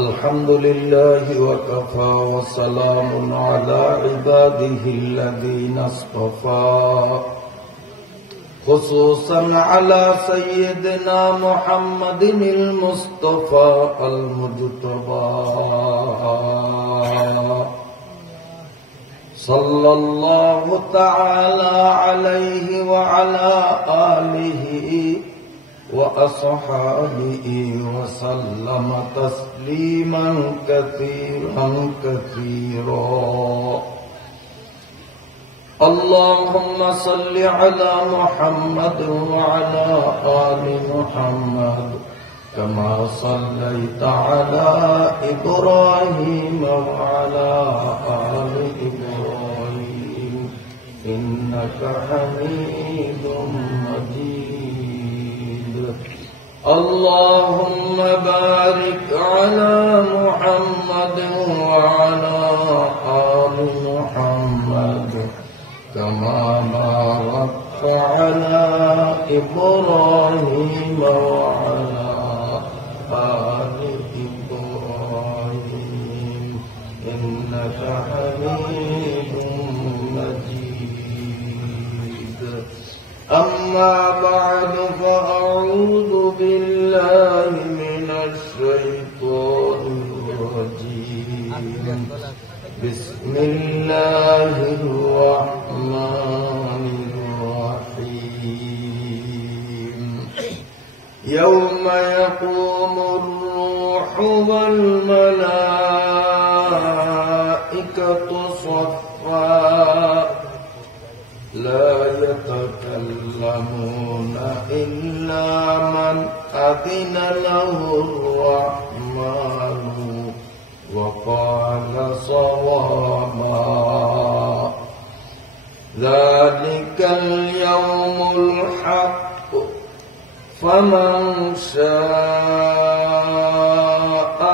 الحمد لله وكفى وسلام على عباده الذين اصطفى خصوصا على سيدنا محمد المصطفى المجتبى صلى الله تعالى عليه وعلى آله وأصحابه وسلم تسليما كثيرا كثيرا. اللهم صل على محمد وعلى آل محمد كما صليت على إبراهيم وعلى آل إبراهيم إنك حميد مجيد. اللهم بارك على محمد وعلى آل محمد كما باركت على إبراهيم وعلى آل إبراهيم إنك حميد مجيد. أما بعد فأعوذ بالله من الشيطان الرجيم. بسم الله الرحمن الرحيم. يوم يقوم الروح والملائكة صفا لا يتكلمون إلا من أذن له الرحمن وقال صوابا. ذلك اليوم الحق فمن شاء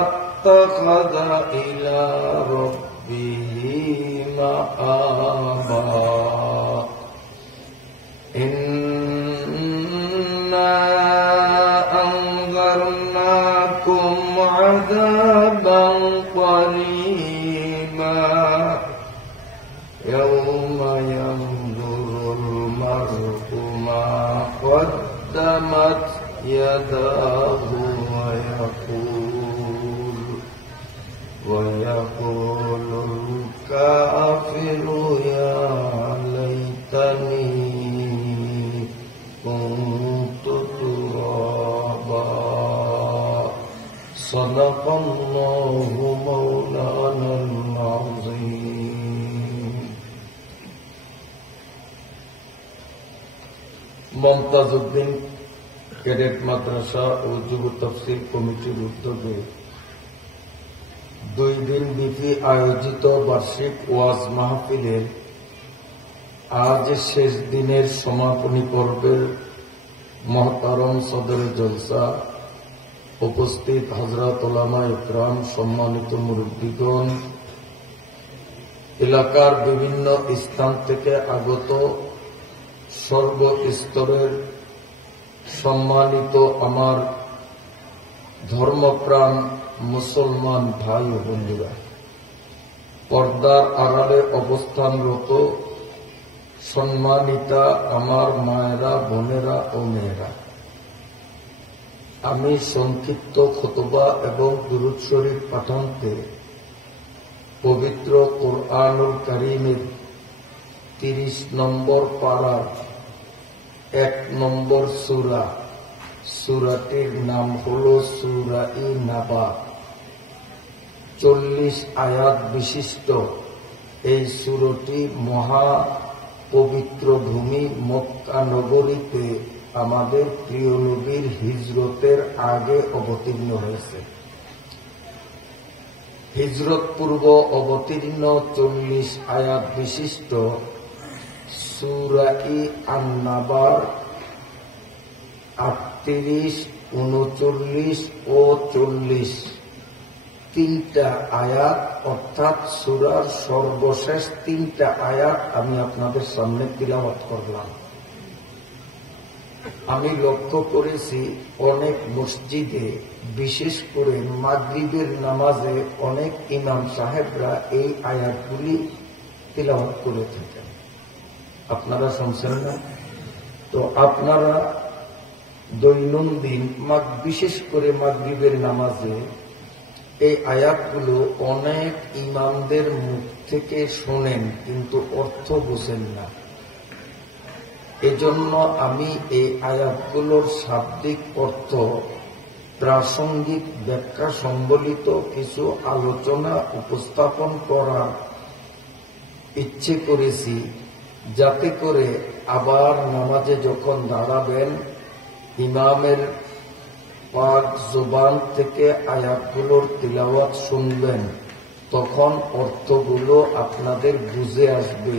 اتخذ إلى ربه مآبا. إنا أنذرناكم عذابا قريبا يوم ينظر المرء ما قدمت يداه ويقول الكافر يا ليتني كنت ترابا. صدق الله مولانا العظيم. Momtazuddin cadet মাদ্রাসা ও যুব তাফসীর কমিটির উদ্যোগে 2 দিন ব্যাপী আয়োজিত বার্ষিক ওয়াজ মাহফিলের আজ শেষ দিনের সমাপনী পর্বের মহতারম সদরে জলসা উপস্থিত হযরত উলামা ইকরাম, সম্মানিত মুরব্বিগণ, এলাকার বিভিন্ন স্থান থেকে আগত সর্বস্তরের সম্মানিত আমার ধর্মপ্রাণ মুসলমান ভাই ও বন্ধুরা, পর্দার আড়ালে অবস্থানরত সম্মানিতা আমার মায়েরা, বোনেরা ও মেয়েরা, আমি সংক্ষিপ্ত খুতবা এবং দুরূদ শরীফ পাঠান্তে পবিত্র কুরআনুল কারীমের 30 নম্বর পারার 1 নম্বর সূরা, সূরাটির নাম হল সূরা-ই নাবা। 40 আয়াত বিশিষ্ট এই সূরাটি মহা পবিত্র ভূমি মক্কা নগরীতে আমাদের প্রিয় নবীর হিজরতের আগে অবতীর্ণ হয়েছে। হিজরত পূর্ব অবতীর্ণ 40 আয়াত বিশিষ্ট সূরা-ই আন-নাবার 38, 39 ও 40 তিনটা আয়াত, অর্থাৎ সূরার সর্বশেষ 3টা আয়াত আমি আপনাদের সামনে তিলাওয়াত করলাম। আমি লক্ষ্য করেছি অনেক মসজিদে, বিশেষ করে মাগরিবের নামাজে অনেক ইমাম সাহেবরা এই আয়াতগুলি তিলাওয়াত করে থাকেন। আপনারা শুনছেন না? তো আপনারা দৈনন্দিন বিশেষ করে মাগরিবের নামাজে এই আয়াতগুলো অনেক ইমামদের মুখ থেকে শোনেন, কিন্তু অর্থ বোঝেন না। এজন্য আমি এই আয়াতগুলোর শাব্দিক অর্থ, প্রাসঙ্গিক ব্যাখ্যা সম্বলিত কিছু আলোচনা উপস্থাপন করার ইচ্ছে করেছি, যাতে করে আবার নামাজে যখন দাঁড়াবেন ইমামের পাক জবান থেকে আয়াতগুলোর তিলাওয়াত শুনবেন, তখন অর্থগুলো আপনাদের বুঝে আসবে,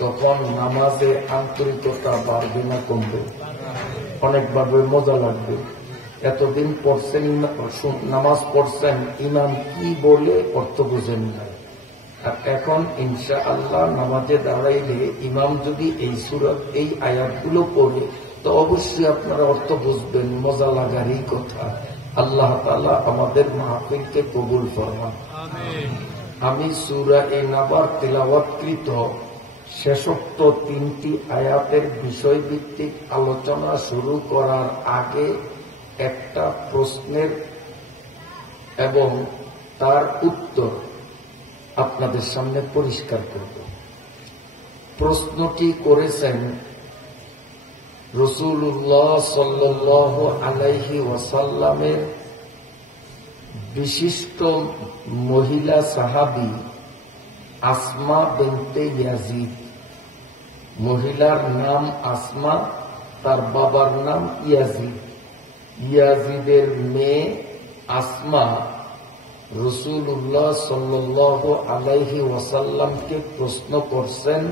তখন নামাজে আন্তরিকতা বাড়বে না কমবে? অনেকভাবে মজা লাগবে। এতদিন পড়ছেন, নামাজ পড়ছেন, ইমাম কি বলে অর্থ বুঝেন না। আর এখন ইনশাআল্লাহ নামাজে দাঁড়াইলে ইমাম যদি এই সূরা, এই আয়াতগুলো পড়ে, তো অবশ্যই আপনারা অর্থ বুঝবেন। মজা লাগারই কথা। আল্লাহ তাআলা আমাদের মাহফিলকে কবুল ফরমান। আমি সূরা নাবার তিলাওয়াতকৃত শেষোক্ত 3টি আয়াতের বিষয়ভিত্তিক আলোচনা শুরু করার আগে একটা প্রশ্নের এবং তার উত্তর আপনাদের সামনে পরিষ্কার করব। প্রশ্নটি করেছেন রাসূলুল্লাহ সাল্লাল্লাহু আলাইহি ওয়াসাল্লামের বিশিষ্ট মহিলা সাহাবী আসমা বিনতে ইয়াজিদ। মহিলার নাম আসমা, তার বাবার নাম ইয়াজিদ। ইয়াজিদের মেয়ে আসমা রাসূলুল্লাহ সাল্লাল্লাহু আলাইহি ওয়াসাল্লামকে প্রশ্ন করছেন।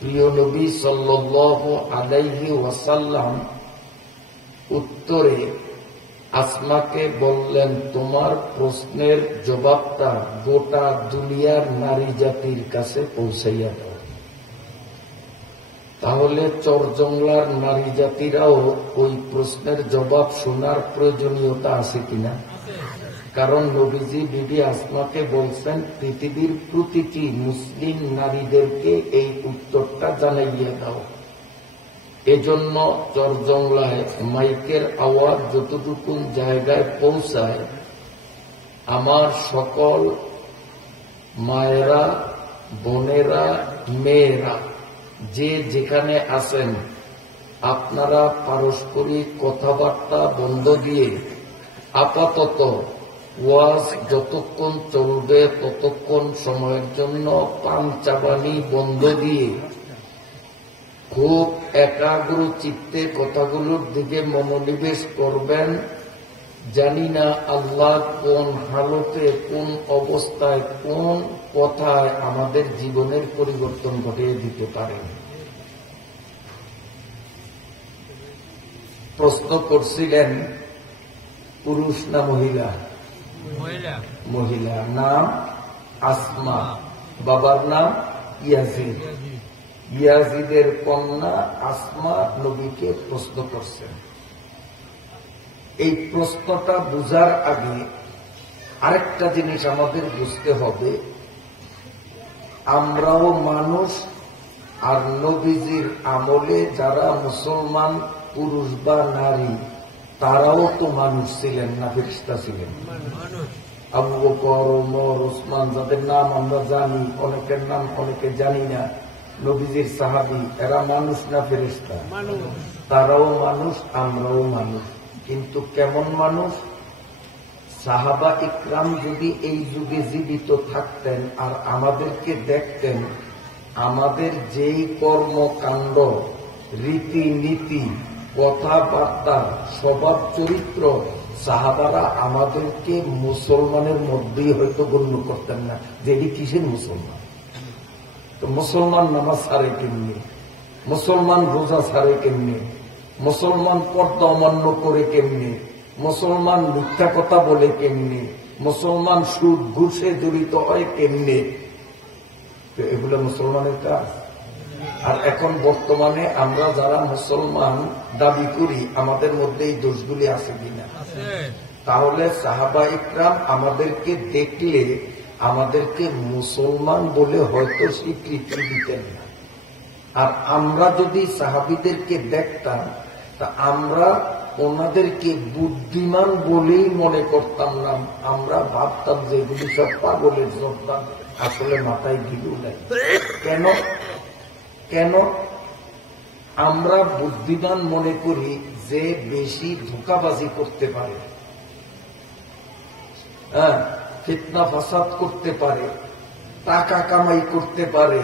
প্রিয় নবী সাল্লাল্লাহু আলাইহি ওয়াসাল্লাম উত্তরে আসমাকে বললেন, তোমার প্রশ্নের জবাবটা গোটা দুনিয়ার নারী জাতির কাছে পৌঁছাইয়া দাও। তাহলে চরজংলার নারী জাতিরাও ওই প্রশ্নের জবাব শোনার প্রয়োজনীয়তা আছে কিনা? কারণ নবীজি বিবি আসমাকে বলছেন, পৃথিবীর প্রতিটি মুসলিম নারীদেরকে এই উত্তরটা জানাইয়া দাও। এজন্য চরজংলায় মাইকের আওয়াজ যতটুকু জায়গায় পৌঁছায়, আমার সকল মায়েরা, বোনেরা, মেয়েরা যে যেখানে আছেন, আপনারা পারস্পরিক কথাবার্তা বন্ধ দিয়ে আপাতত ওয়াজ যতক্ষণ চলবে ততক্ষণ সময়ের জন্য পান চাবানি বন্ধ দিয়ে খুব একাগ্র চিত্তে কথাগুলোর দিকে মনোনিবেশ করবেন। জানি না আল্লাহ কোন হালতে, কোন অবস্থায়, কোন কথায় আমাদের জীবনের পরিবর্তন ঘটিয়ে দিতে পারেন। প্রশ্ন করছিলেন পুরুষ না মহিলা? মহিলা। নাম আসমা, বাবার নাম ইয়াজিদ। ইয়াজিদের কন্যা আসমা নবীকে প্রশ্ন করছেন। এই প্রশ্নটা বুঝার আগে আরেকটা জিনিস আমাদের বুঝতে হবে, আমরাও মানুষ, আর নবীজির আমলে যারা মুসলমান পুরুষ বা নারী তারাও তো মানুষ ছিলেন না, ফেরেশতা ছিলেন। আবু বকর, ওমর, ওসমান, যাদের নাম আমরা জানি, অনেকের নাম অনেকে জানি না, নবীজির সাহাবী, এরা মানুষ না ফেরেশতা? তারাও মানুষ, আমরাও মানুষ। কিন্তু কেমন মানুষ? সাহাবা ইকরাম যদি এই যুগে জীবিত থাকতেন আর আমাদেরকে দেখতেন, আমাদের যেই কর্মকাণ্ড, রীতিনীতি, কথাবার্তা, স্বভাব চরিত্র, সাহাবারা আমাদেরকে মুসলমানের মধ্যেই হয়তো গণ্য করতেন না, যে এটি কিসের মুসলমান। তো মুসলমান নামাজ ছাড়ে কেমনি? মুসলমান রোজা ছাড়ে কেমনি? মুসলমান পর্দা অমান্য করে কেমনি? মুসলমান মিথ্যা কথা বলে কেমনি? মুসলমান সুদ ঘুষে জড়িত হয় কেমনি? এগুলো মুসলমানের কাজ? আর এখন বর্তমানে আমরা যারা মুসলমান দাবি করি আমাদের মধ্যে এই দোষগুলি আছে কিনা? তাহলে সাহাবা ইকরাম আমাদেরকে দেখলে আমাদেরকে মুসলমান বলে হয়তো স্বীকৃতি দিতেন না। আর আমরা যদি সাহাবিদেরকে দেখতাম তা আমরা ওনাদেরকে বুদ্ধিমান বলেই মনে করতাম না। আমরা ভাবতাম যে এগুলি সব পাগলের সন্তান, আসলে মাথায় গিলু নাই। কেন কেন আমরা বুদ্ধিমান মনে করি? যে বেশি ধোঁকাবাজি করতে পারে, ফিতনা ফাসাদ করতে পারে, টাকা কামাই করতে পারে,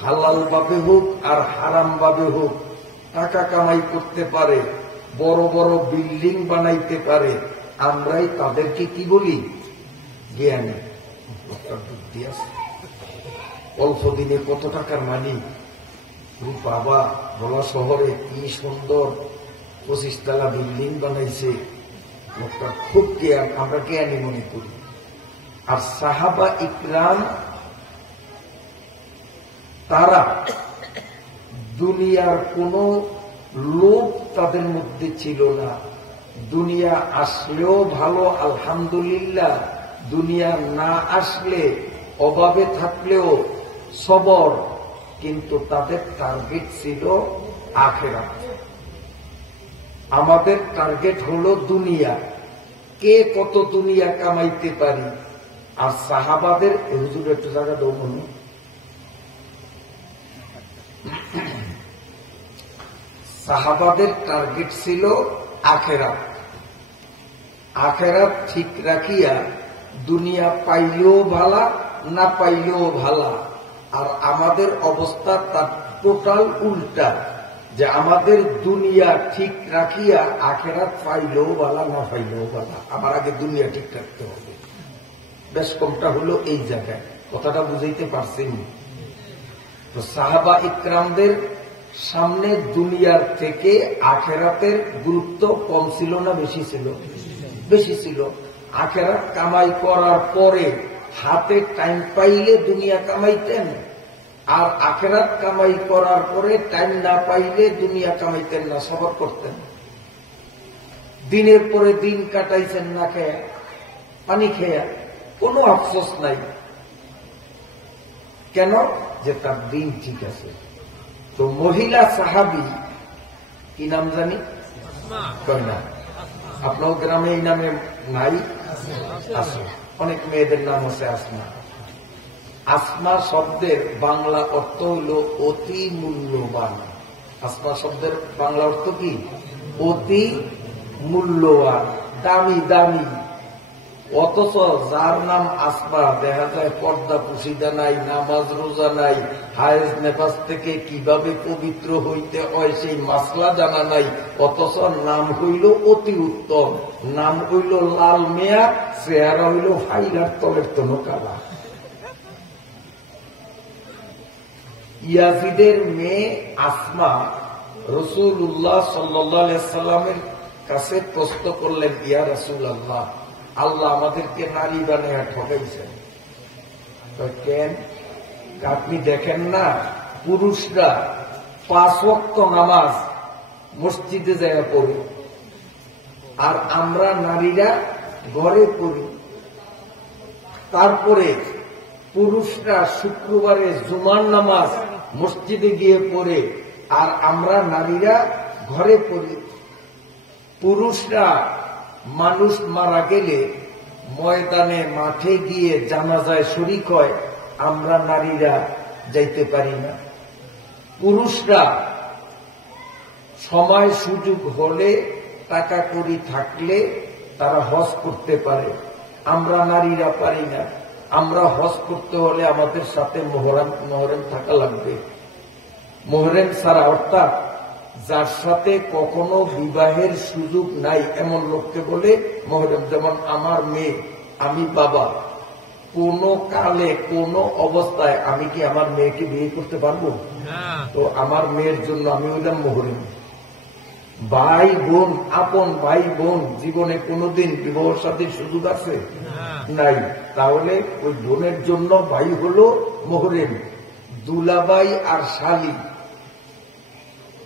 হালাল ভাবে হোক আর হারাম ভাবে হোক টাকা কামাই করতে পারে, বড় বড় বিল্ডিং বানাইতে পারে, আমরাই তাদেরকে কি বলি? জ্ঞানী। বুদ্ধি আছে, অল্প দিনে কত টাকার মালিক, বাবা বলা শহরে কি সুন্দর 25 তলা বিল্ডিং বানাইছে, লোকটা খুব জ্ঞান, আমরা জ্ঞানী মনে করি। আর সাহাবা ইকরাম তারা দুনিয়ার কোন লোভ তাদের মধ্যে ছিল না। দুনিয়া আসলেও ভালো আলহামদুলিল্লাহ, দুনিয়া না আসলে অভাবে থাকলেও সবর, কিন্তু তাদের টার্গেট ছিল আখিরাত। আমাদের টার্গেট হলো দুনিয়া, কে কত দুনিয়া কামাইতে পারি। আর সাহাবাদের হুজুর একটু জায়গা দেব মনে, সাহাবাদের টার্গেট ছিল আখিরাত। আখিরাত ঠিক রাখিয়া দুনিয়া পাইলেও ভালা, না পাইলেও ভালা। আর আমাদের অবস্থা তার টোটাল উল্টা, যে আমাদের দুনিয়া ঠিক রাখিয়া আখিরাত পাইলেও ভালা, না পাইলেও ভালা। আমার আগে দুনিয়া ঠিক রাখতে হবে। বেশ কমটা হলো এই জায়গায়, কথাটা বুঝাইতে পারছেন? তো সাহাবা ইকরামদের সামনে দুনিয়ার থেকে আখিরাতের গুরুত্ব কম ছিল না বেশি ছিল? বেশি ছিল। আখিরাত কামাই করার পরে হাতে টাইম পাইলে দুনিয়া কামাইতেন, আর আখিরাত কামাই করার পরে টাইম না পাইলে দুনিয়া কামাইতেন না, সবর করতেন। দিনের পরে দিন কাটাইছেন না খেয়া, পানি খেয়া, কোনো আফসোস নাই। কেন? যে তার দিন ঠিক আছে। তো মহিলা সাহাবি কি নাম জানি কয় না? আপনার গ্রামে এই নামে নাই? আছে, অনেক মেয়েদের নাম আছে আসমা। আসমা শব্দের বাংলা অর্থ হইল অতি মূল্যবান। আসমা শব্দের বাংলা অর্থ কি? অতি মূল্যবান, দামি দামি। অথচ যার নাম আসমা দেখা যায় পর্দা পুশিদা নাই, নামাজ রোজা নাই, হায়েজ নেফাস থেকে কিভাবে পবিত্র হইতে হয় সেই মাসলা জানা নাই, অথচ নাম হইল অতি উত্তম। নাম হইল লাল মেয়া, চেহারা হইল হাইলার তলের তনো কালা। ইয়াজিদের মেয়ে আসমা রাসূলুল্লাহ সাল্লাল্লাহু আলাইহি সাল্লামের কাছে প্রশ্ন করলেন, ইয়া রাসূলুল্লাহ, আল্লাহ আমাদেরকে নারী বানিয়ে ঠকাইছেন। কেন? আপনি দেখেন না পুরুষরা 5 ওয়াক্ত নামাজ মসজিদে যায় পড়ে, আর আমরা নারীরা ঘরে পড়ি। তারপরে পুরুষরা শুক্রবারে জুমার নামাজ মসজিদে গিয়ে পড়ে, আর আমরা নারীরা ঘরে পড়ি। পুরুষরা মানুষ মারা গেলে ময়দানে মাঠে গিয়ে জানাজায় শরীক হয়, আমরা নারীরা যাইতে পারি না। পুরুষরা সময় সুযোগ হলে, টাকা কড়ি থাকলে তারা হজ করতে পারে, আমরা নারীরা পারি না। আমরা হজ করতে হলে আমাদের সাথে মোহরেম থাকা লাগবে। মোহরেম ছাড়া, অর্থাৎ যার সাথে কখনো বিবাহের সুযোগ নাই এমন লোককে বলে মোহরেম। যেমন আমার মেয়ে, আমি বাবা, কোন কালে কোন অবস্থায় আমি কি আমার মেয়েকে বিয়ে করতে পারবো? তো আমার মেয়ের জন্য আমি হইলাম মোহরেম। ভাই বোন, আপন ভাই বোন জীবনে কোনদিন বিবাহ সাথীর সুযোগ আছে? নাই। তাহলে ওই বোনের জন্য ভাই হলো মোহরেম, দুলাবাই আর শালি,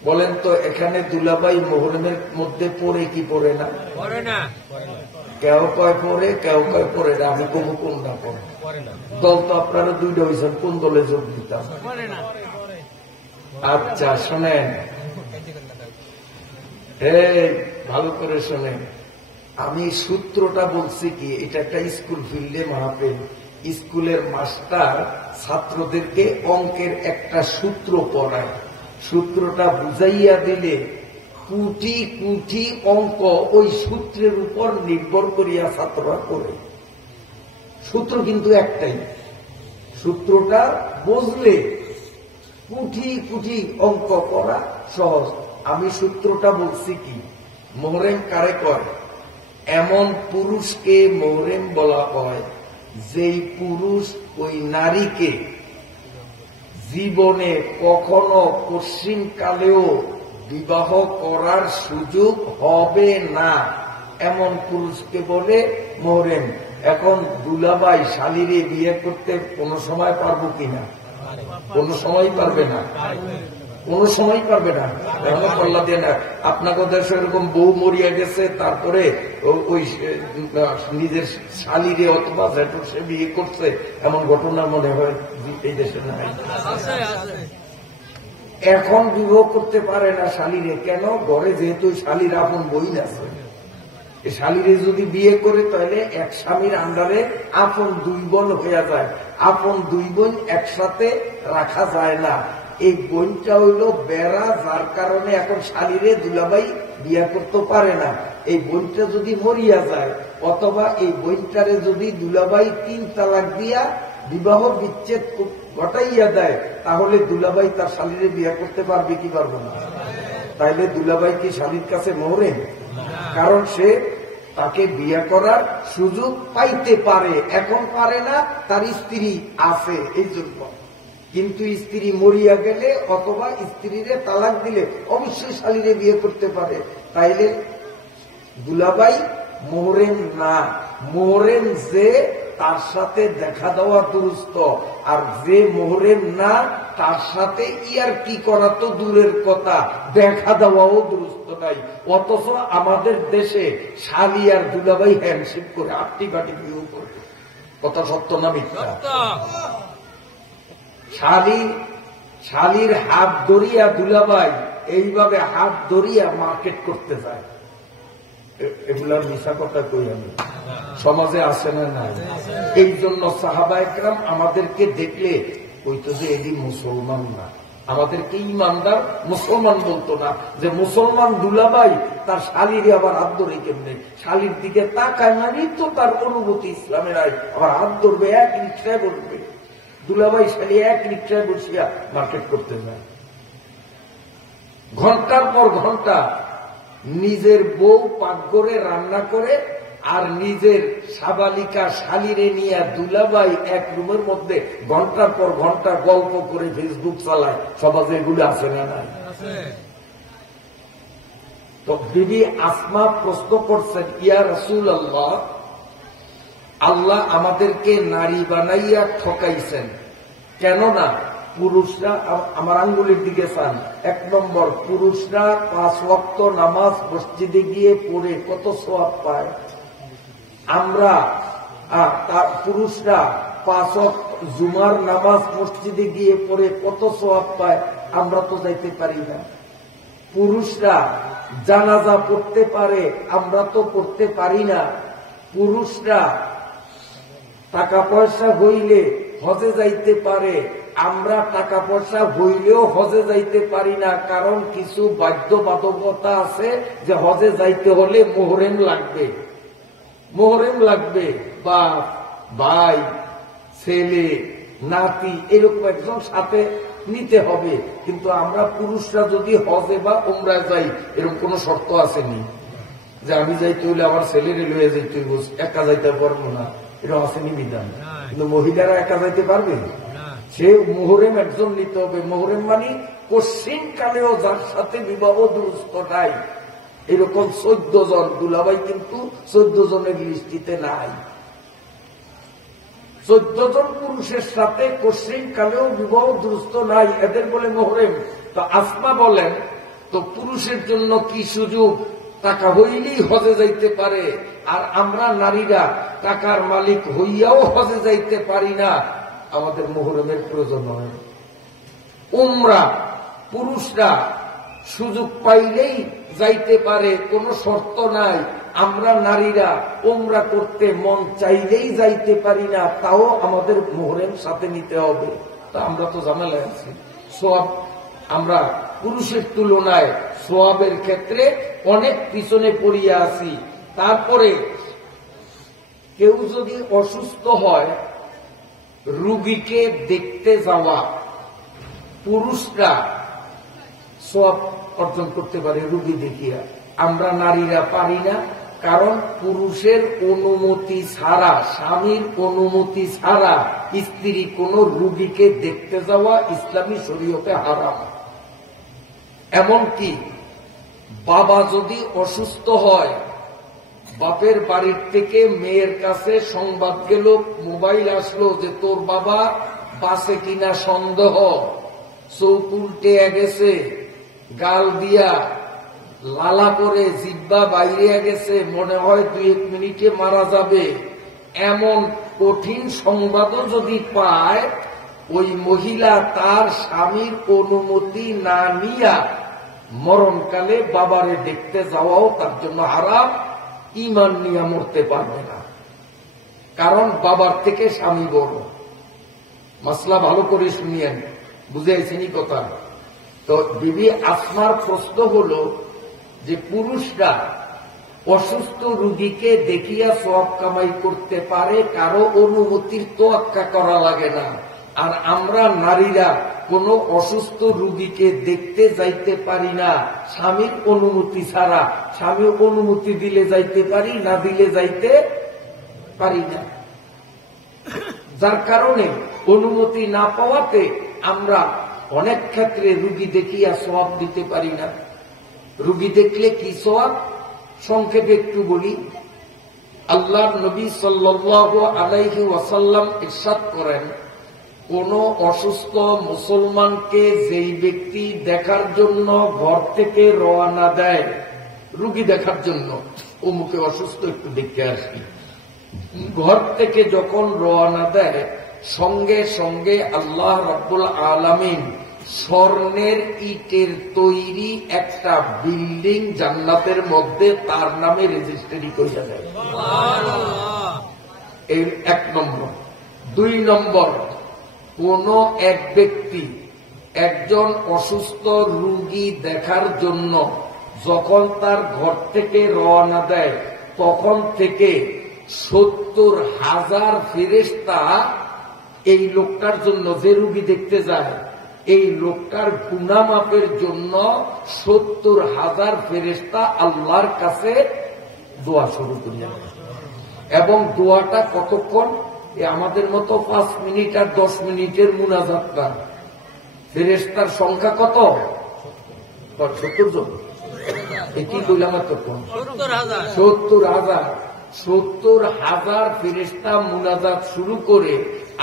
বলেন তো এখানে দুলাবাই মোহরমের মধ্যে পড়ে কি পড়ে না? কেউ কয় পড়ে, কেউ কয় পড়ে না। আমি কবু কোনটা পড়ে? দল তো আপনারা দুইটা হয়েছেন, কোন দলে যোগ দিতাম? আচ্ছা শোনেন, ভালো করে শোনেন, আমি সূত্রটা বলছি কি, এটা একটা স্কুল ফিল্ডে মাহাপেন, স্কুলের মাস্টার ছাত্রদেরকে অঙ্কের একটা সূত্র পড়ায়, সূত্রটা বুঝাইয়া দিলে কোটি কোটি অঙ্ক ওই সূত্রের উপর নির্ভর করিয়া ছাত্ররা করে। সূত্র কিন্তু একটাই, সূত্রটা বুঝলে কোটি কোটি অঙ্ক করা সহজ। আমি সূত্রটা বলছি কি, মোহরেম কারে কয়? এমন পুরুষকে মোহরেম বলা হয় যেই পুরুষ ওই নারীকে জীবনে কখনো পশ্চিমকালেও বিবাহ করার সুযোগ হবে না, এমন পুরুষকে বলে মোহরেম। এখন দুলাবাই শালীরে বিয়ে করতে কোন সময় পারবো কিনা? কোন সময় পারবে না, কোন সময় পারবে না। পাল্লা দিয়ে না, আপনাকে দেশে এরকম বউ মরিয়া গেছে, তারপরে ওই নিজের শালীরে অথবা জেঠু সে বিয়ে করছে, এমন ঘটনা মনে হয় এই দেশে নাই। এখন বিবাহ করতে পারে না শালীরে, কেন? ঘরে যেহেতু শালীর আপন বই আছে, শালীরে যদি বিয়ে করে তাহলে এক স্বামীর আন্ডারে আপন দুই বোন হইয়া যায়, আপন দুই বোন একসাথে রাখা যায় না। এই বোনটা হইল বেড়া, যার কারণে এখন শালীরে দুলাবাই বিয়ে করতে পারে না। এই বোনটা যদি মরিয়া যায় অথবা এই বোনটারে যদি দুলাবাই 3 তালাক দিয়া বিবাহ বিচ্ছেদ ঘটাইয়া দেয়, তাহলে দুলাবাই তার শালীরে বিয়ে করতে পারবে কি পারবে না? তাইলে দুলাবাই কি শালীর কাছে মোহরেম? কারণ সে তাকে বিয়ে করার সুযোগ পাইতে পারে, এখন পারে না, তার স্ত্রী আছে এই জন্য। কিন্তু স্ত্রী মরিয়া গেলে অথবা স্ত্রীরে তালাক দিলে অবশ্যই শালীরে বিয়ে করতে পারে। তাইলে দুলাবাই মোহরেম না। মোহরেম যে তার সাথে দেখা দেওয়া দুরুস্ত, আর যে মোহরেম না তার সাথে ইয়ার কি করা তো দূরের কথা, দেখা দেওয়াও দুরুস্ত নাই। অথচ আমাদের দেশে শালী আর দুলাবাই হ্যান্ডশেক করে আটটি বাটি বিয়ে করে। কথা সত্য না মিথ্যা? শালীর হাত ধরিয়া দুলাবাই এইভাবে হাত ধরিয়া মার্কেট করতে যায়, এগুলার মিশা কথা কই আমি? সমাজে আসে না নাই? এই জন্য সাহাবা একরাম আমাদেরকে দেখলে কইতো যে এটি মুসলমান না, আমাদেরকে ইমানদার মুসলমান বলতো না। যে মুসলমান দুলাবাই তার শালীরে আবার হাত ধরে কেমনে? শালীর দিকে তাকায় মানে তো তার অনুভূতি ইসলামের আয়, আবার হাত ধরবে, এক রিক্সায় বসবে। দুলাবাই শালী এক রিক্সায় বসিয়া মার্কেট করতে যায়, ঘন্টার পর ঘন্টা নিজের বউ পাকঘরে রান্না করে আর নিজের সাবালিকা শালীরে নিয়ে দুলাবাই এক রুমের মধ্যে ঘন্টার পর ঘন্টা গল্প করে ফেসবুক চালায়। সমাজে এগুলো আছে না নাই? তো বিবি আসমা প্রশ্ন করছেন, ইয়া রাসূলুল্লাহ, আল্লাহ আমাদেরকে নারী বানাইয়া ঠকাইছেন, কেননা পুরুষরা, আমার আঙ্গুলের দিকে চান, 1 নম্বর, পুরুষরা 5 ওয়াক্ত নামাজ মসজিদে গিয়ে পড়ে কত সওয়াব পায়। আমরা পুরুষরা 5 ওয়াক্ত জুমার নামাজ মসজিদে গিয়ে পড়ে কত সওয়াব পায়, আমরা তো যাইতে পারি না। পুরুষরা জানাজা পড়তে পারে, আমরা তো পড়তে পারি না। পুরুষরা টাকা পয়সা হইলে হজে যাইতে পারে, আমরা টাকা পয়সা হইলেও হজে যাইতে পারি না, কারণ কিছু বাধ্যবাধকতা আছে যে হজে যাইতে হলে মোহরেম লাগবে। মোহরেম লাগবে, বাপ, ভাই, ছেলে, নাতি এরকম একজন সাথে নিতে হবে। কিন্তু আমরা পুরুষরা যদি হজে বা উমরায় যাই, এরকম কোন শর্ত আসেনি যে আমি যাইতে হইলে আমার ছেলেরে লইয়া যাইতে হইব, একা যাইতে পারবো না, এটা আসেনি বিধান। কিন্তু মহিলারা একা যাইতে পারবে, সে মোহরেম একজন নিতে হবে। মোহরেম মানে পশ্চিমকালেও যার সাথে বিবাহ দুরুস্ত নাই, এরকম 14 জন। দুলাবাই কিন্তু 14 জনের লিস্টিতে নাই। 14 জন পুরুষের সাথে কশ্চিন কালেও বিবাহ দুরুস্ত নাই, এদের বলে মোহরেম। তো আসমা বলেন, তো পুরুষের জন্য কি সুযোগ, টাকা হইলেই হজে যাইতে পারে, আর আমরা নারীরা টাকার মালিক হইয়াও হজে যাইতে পারি না, আমাদের মোহরমের প্রয়োজন হয়। উমরা পুরুষরা সুযোগ পাইলেই যাইতে পারে, কোনো শর্ত নাই। আমরা নারীরা উমরা করতে মন চাইলেই যাইতে পারি না, তাও আমাদের মোহরেম সাথে নিতে হবে। তা আমরা তো ঝামেলায় আছি। সওয়াব আমরা পুরুষের তুলনায় সওয়াবের ক্ষেত্রে অনেক পিছনে পড়িয়া আছি। তারপরে কেউ যদি অসুস্থ হয়, রুগীকে দেখতে যাওয়া, পুরুষরা সওয়াব অর্জন করতে পারে রুগী দেখিয়া, আমরা নারীরা পারি না। কারণ পুরুষের অনুমতি ছাড়া, স্বামীর অনুমতি ছাড়া স্ত্রী কোন রুগীকে দেখতে যাওয়া ইসলামী শরীয়তে হারাম। এমনকি বাবা যদি অসুস্থ হয়, বাপের বাড়ির থেকে মেয়ের কাছে সংবাদ গেল, মোবাইল আসলো যে তোর বাবা বাসে কিনা সন্দেহ, চোখ উল্টে গেছে, গাল দিয়া লালা করে জিব্বা বাইরে গেছে, মনে হয় 2-1 মিনিটে মারা যাবে, এমন কঠিন সংবাদও যদি পায়, ওই মহিলা তার স্বামীর অনুমতি না নিয়া মরণকালে বাবারে দেখতে যাওয়াও তার জন্য হারাম। ঈমান নিয়ে মরতে পারবে না, কারণ বাবার থেকে স্বামী বড়। মাসলা ভালো করে শুনিয়েন, বুঝাইছেনি কথা? তো বিবি আসমার প্রশ্ন হল যে পুরুষরা অসুস্থ রুগীকে দেখিয়া সওয়াব কামাই করতে পারে, কারো অনুমতির তোয়াক্কা করা লাগে না। আর আমরা নারীরা কোন অসুস্থ রুগীকে দেখতে যাইতে পারি না স্বামীর অনুমতি ছাড়া। স্বামী অনুমতি দিলে যাইতে পারি, না দিলে যাইতে পারি না। যার কারণে অনুমতি না পাওয়াতে আমরা অনেক ক্ষেত্রে রুগী দেখিয়া সওয়াব দিতে পারি না। রুগী দেখলে কি সওয়াব, সংক্ষেপে একটু বলি। আল্লাহর নবী সাল্লাল্লাহু আলাইহি ওয়াসাল্লাম ইরশাদ করেন, কোন অসুস্থ মুসলমানকে যেই ব্যক্তি দেখার জন্য ঘর থেকে রওনা দেয়, রুগী দেখার জন্য, অমুকে অসুস্থ একটু দেখতে আসি, ঘর থেকে যখন রওনা দেয়, সঙ্গে সঙ্গে আল্লাহ রাব্বুল আলামিন স্বর্ণের ইটের তৈরি একটা বিল্ডিং জান্নাতের মধ্যে তার নামে রেজিস্ট্রি করিয়া দেয়। এই 1 নম্বর। 2 নম্বর, কোন এক ব্যক্তি একজন অসুস্থ রোগী দেখার জন্য যখন তার ঘর থেকে রওনা দেয়, তখন থেকে 70,000 ফেরেশতা এই লোকটার জন্য, যে রোগী দেখতে যায়, এই লোকটার গুনাহ মাপের জন্য 70,000 ফেরেশতা আল্লাহর কাছে দোয়া শুরু করিয়া দেয়। এবং দোয়াটা কতক্ষণ? আমাদের মতো 5 মিনিট আর 10 মিনিটের মুনাজাত না। ফেরেশতার সংখ্যা কত? 70 জন। এটি কইলাম এতক্ষণ 70,000। 70,000 ফেরেশতা মুনাজাত শুরু করে,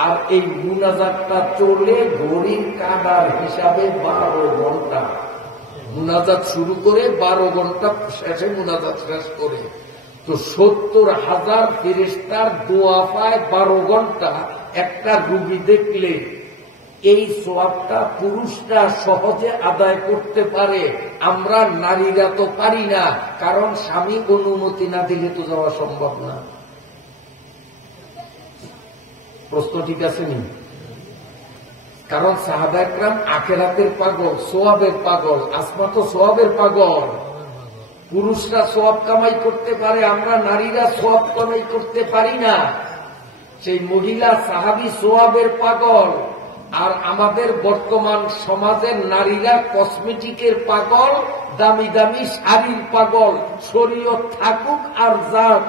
আর এই মুনাজাতটা চলে ঘড়ির কাঁটার হিসাবে 12 ঘন্টা। মুনাজাত শুরু করে 12 ঘন্টা, শেষে মুনাজাত শেষ করে। তো 70,000 ফেরেশতার দোয়া পায় 12 ঘন্টা। একটা রুগী দেখলে এই সওয়াবটা পুরুষরা সহজে আদায় করতে পারে, আমরা নারীরা তো পারি না, কারণ স্বামী অনুমতি না দিলে তো যাওয়া সম্ভব না। প্রশ্ন ঠিক আছে নি? কারণ সাহাবা একরাম আখিরাতের পাগল, সওয়াবের পাগল। আসমা তো সওয়াবের পাগল। পুরুষরা সওয়াব কামাই করতে পারে, আমরা নারীরা সওয়াব কামাই করতে পারি না। সেই মহিলা সাহাবী সওয়াবের পাগল, আর আমাদের বর্তমান সমাজের নারীরা কসমেটিকের পাগল, দামি দামি শাড়ির পাগল। শরীয়ত থাকুক আর যাক,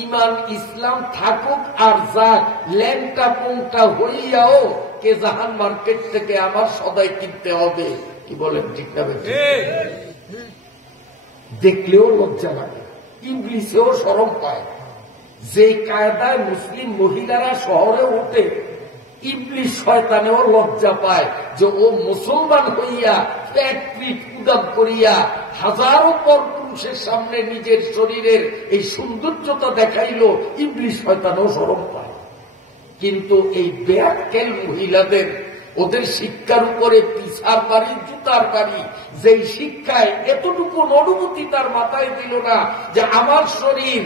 ইমান ইসলাম থাকুক আর যাক, ল্যাংটা পুংটা হইয়াও কে জাহান মার্কেট থেকে আমার সদাই কিনতে হবে। কি বলেন, ঠিক না? দেখলেও লজ্জা লাগে, ইংলিশেও শরম পায়। যে কায়দায় মুসলিম মহিলারা শহরে ওঠে, ইবলিশ শয়তানেও লজ্জা পায় যে ও মুসলমান হইয়া পেট পিঠ উদাব করিয়া হাজারো পর পুরুষের সামনে নিজের শরীরের এই সৌন্দর্যতা দেখাইল, ইবলিশ শয়তানেও শরম পায়। কিন্তু এই বেয়াক্কেল মহিলাদের, ওদের শিক্ষার উপরে পিছার বাড়ি, জুতার বাড়ি, যেই শিক্ষায় এতটুকু অনুভূতি তার মাথায় দিল না যে আমার শরীর,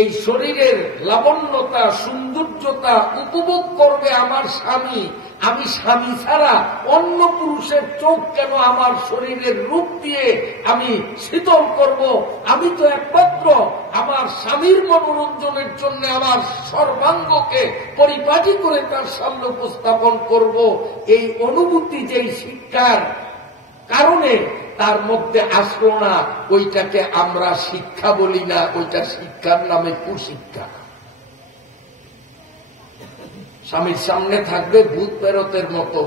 এই শরীরের লাবণ্যতা, সৌন্দর্যতা উপভোগ করবে আমার স্বামী, আমি স্বামী ছাড়া অন্য পুরুষের চোখ কেন আমার শরীরের রূপ দিয়ে আমি শীতল করব? আমি তো একমাত্র আমার স্বামীর মনোরঞ্জনের জন্য আমার সর্বাঙ্গকে পরিপাটি করে তার সামনে উপস্থাপন করব। এই অনুভূতি, যেই শিক্ষার কারণে তার মধ্যে আসলো না, ওইটাকে আমরা শিক্ষা বলি না, ওইটা শিক্ষার নামে কুশিক্ষা। স্বামীর সামনে থাকবে ভূত প্রেরতের মতো,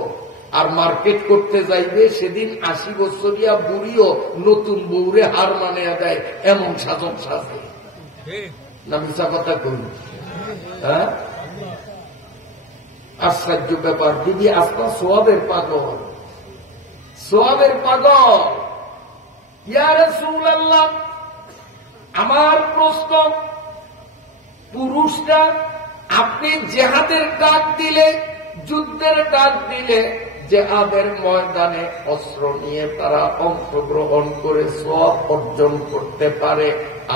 আর মার্কেট করতে যাইবে সেদিন 80 বছরিয়া বুড়িও নতুন বউরে হার মানিয়া দেয়, এমন সাজন সাজে না? মিশা কথা কই? হ্যাঁ, আশ্চর্য ব্যাপার। দিদি আসনা সোয়াবের পাগল, সোয়াবের পাগল। ইয়া রাসূলুল্লাহ, আমার প্রশ্ন, পুরুষরা আপনি জেহাদের ডাক দিলে, যুদ্ধের ডাক দিলে, জেহাদের ময়দানে অস্ত্র নিয়ে তারা অংশগ্রহণ করে সওয়াব অর্জন করতে পারে।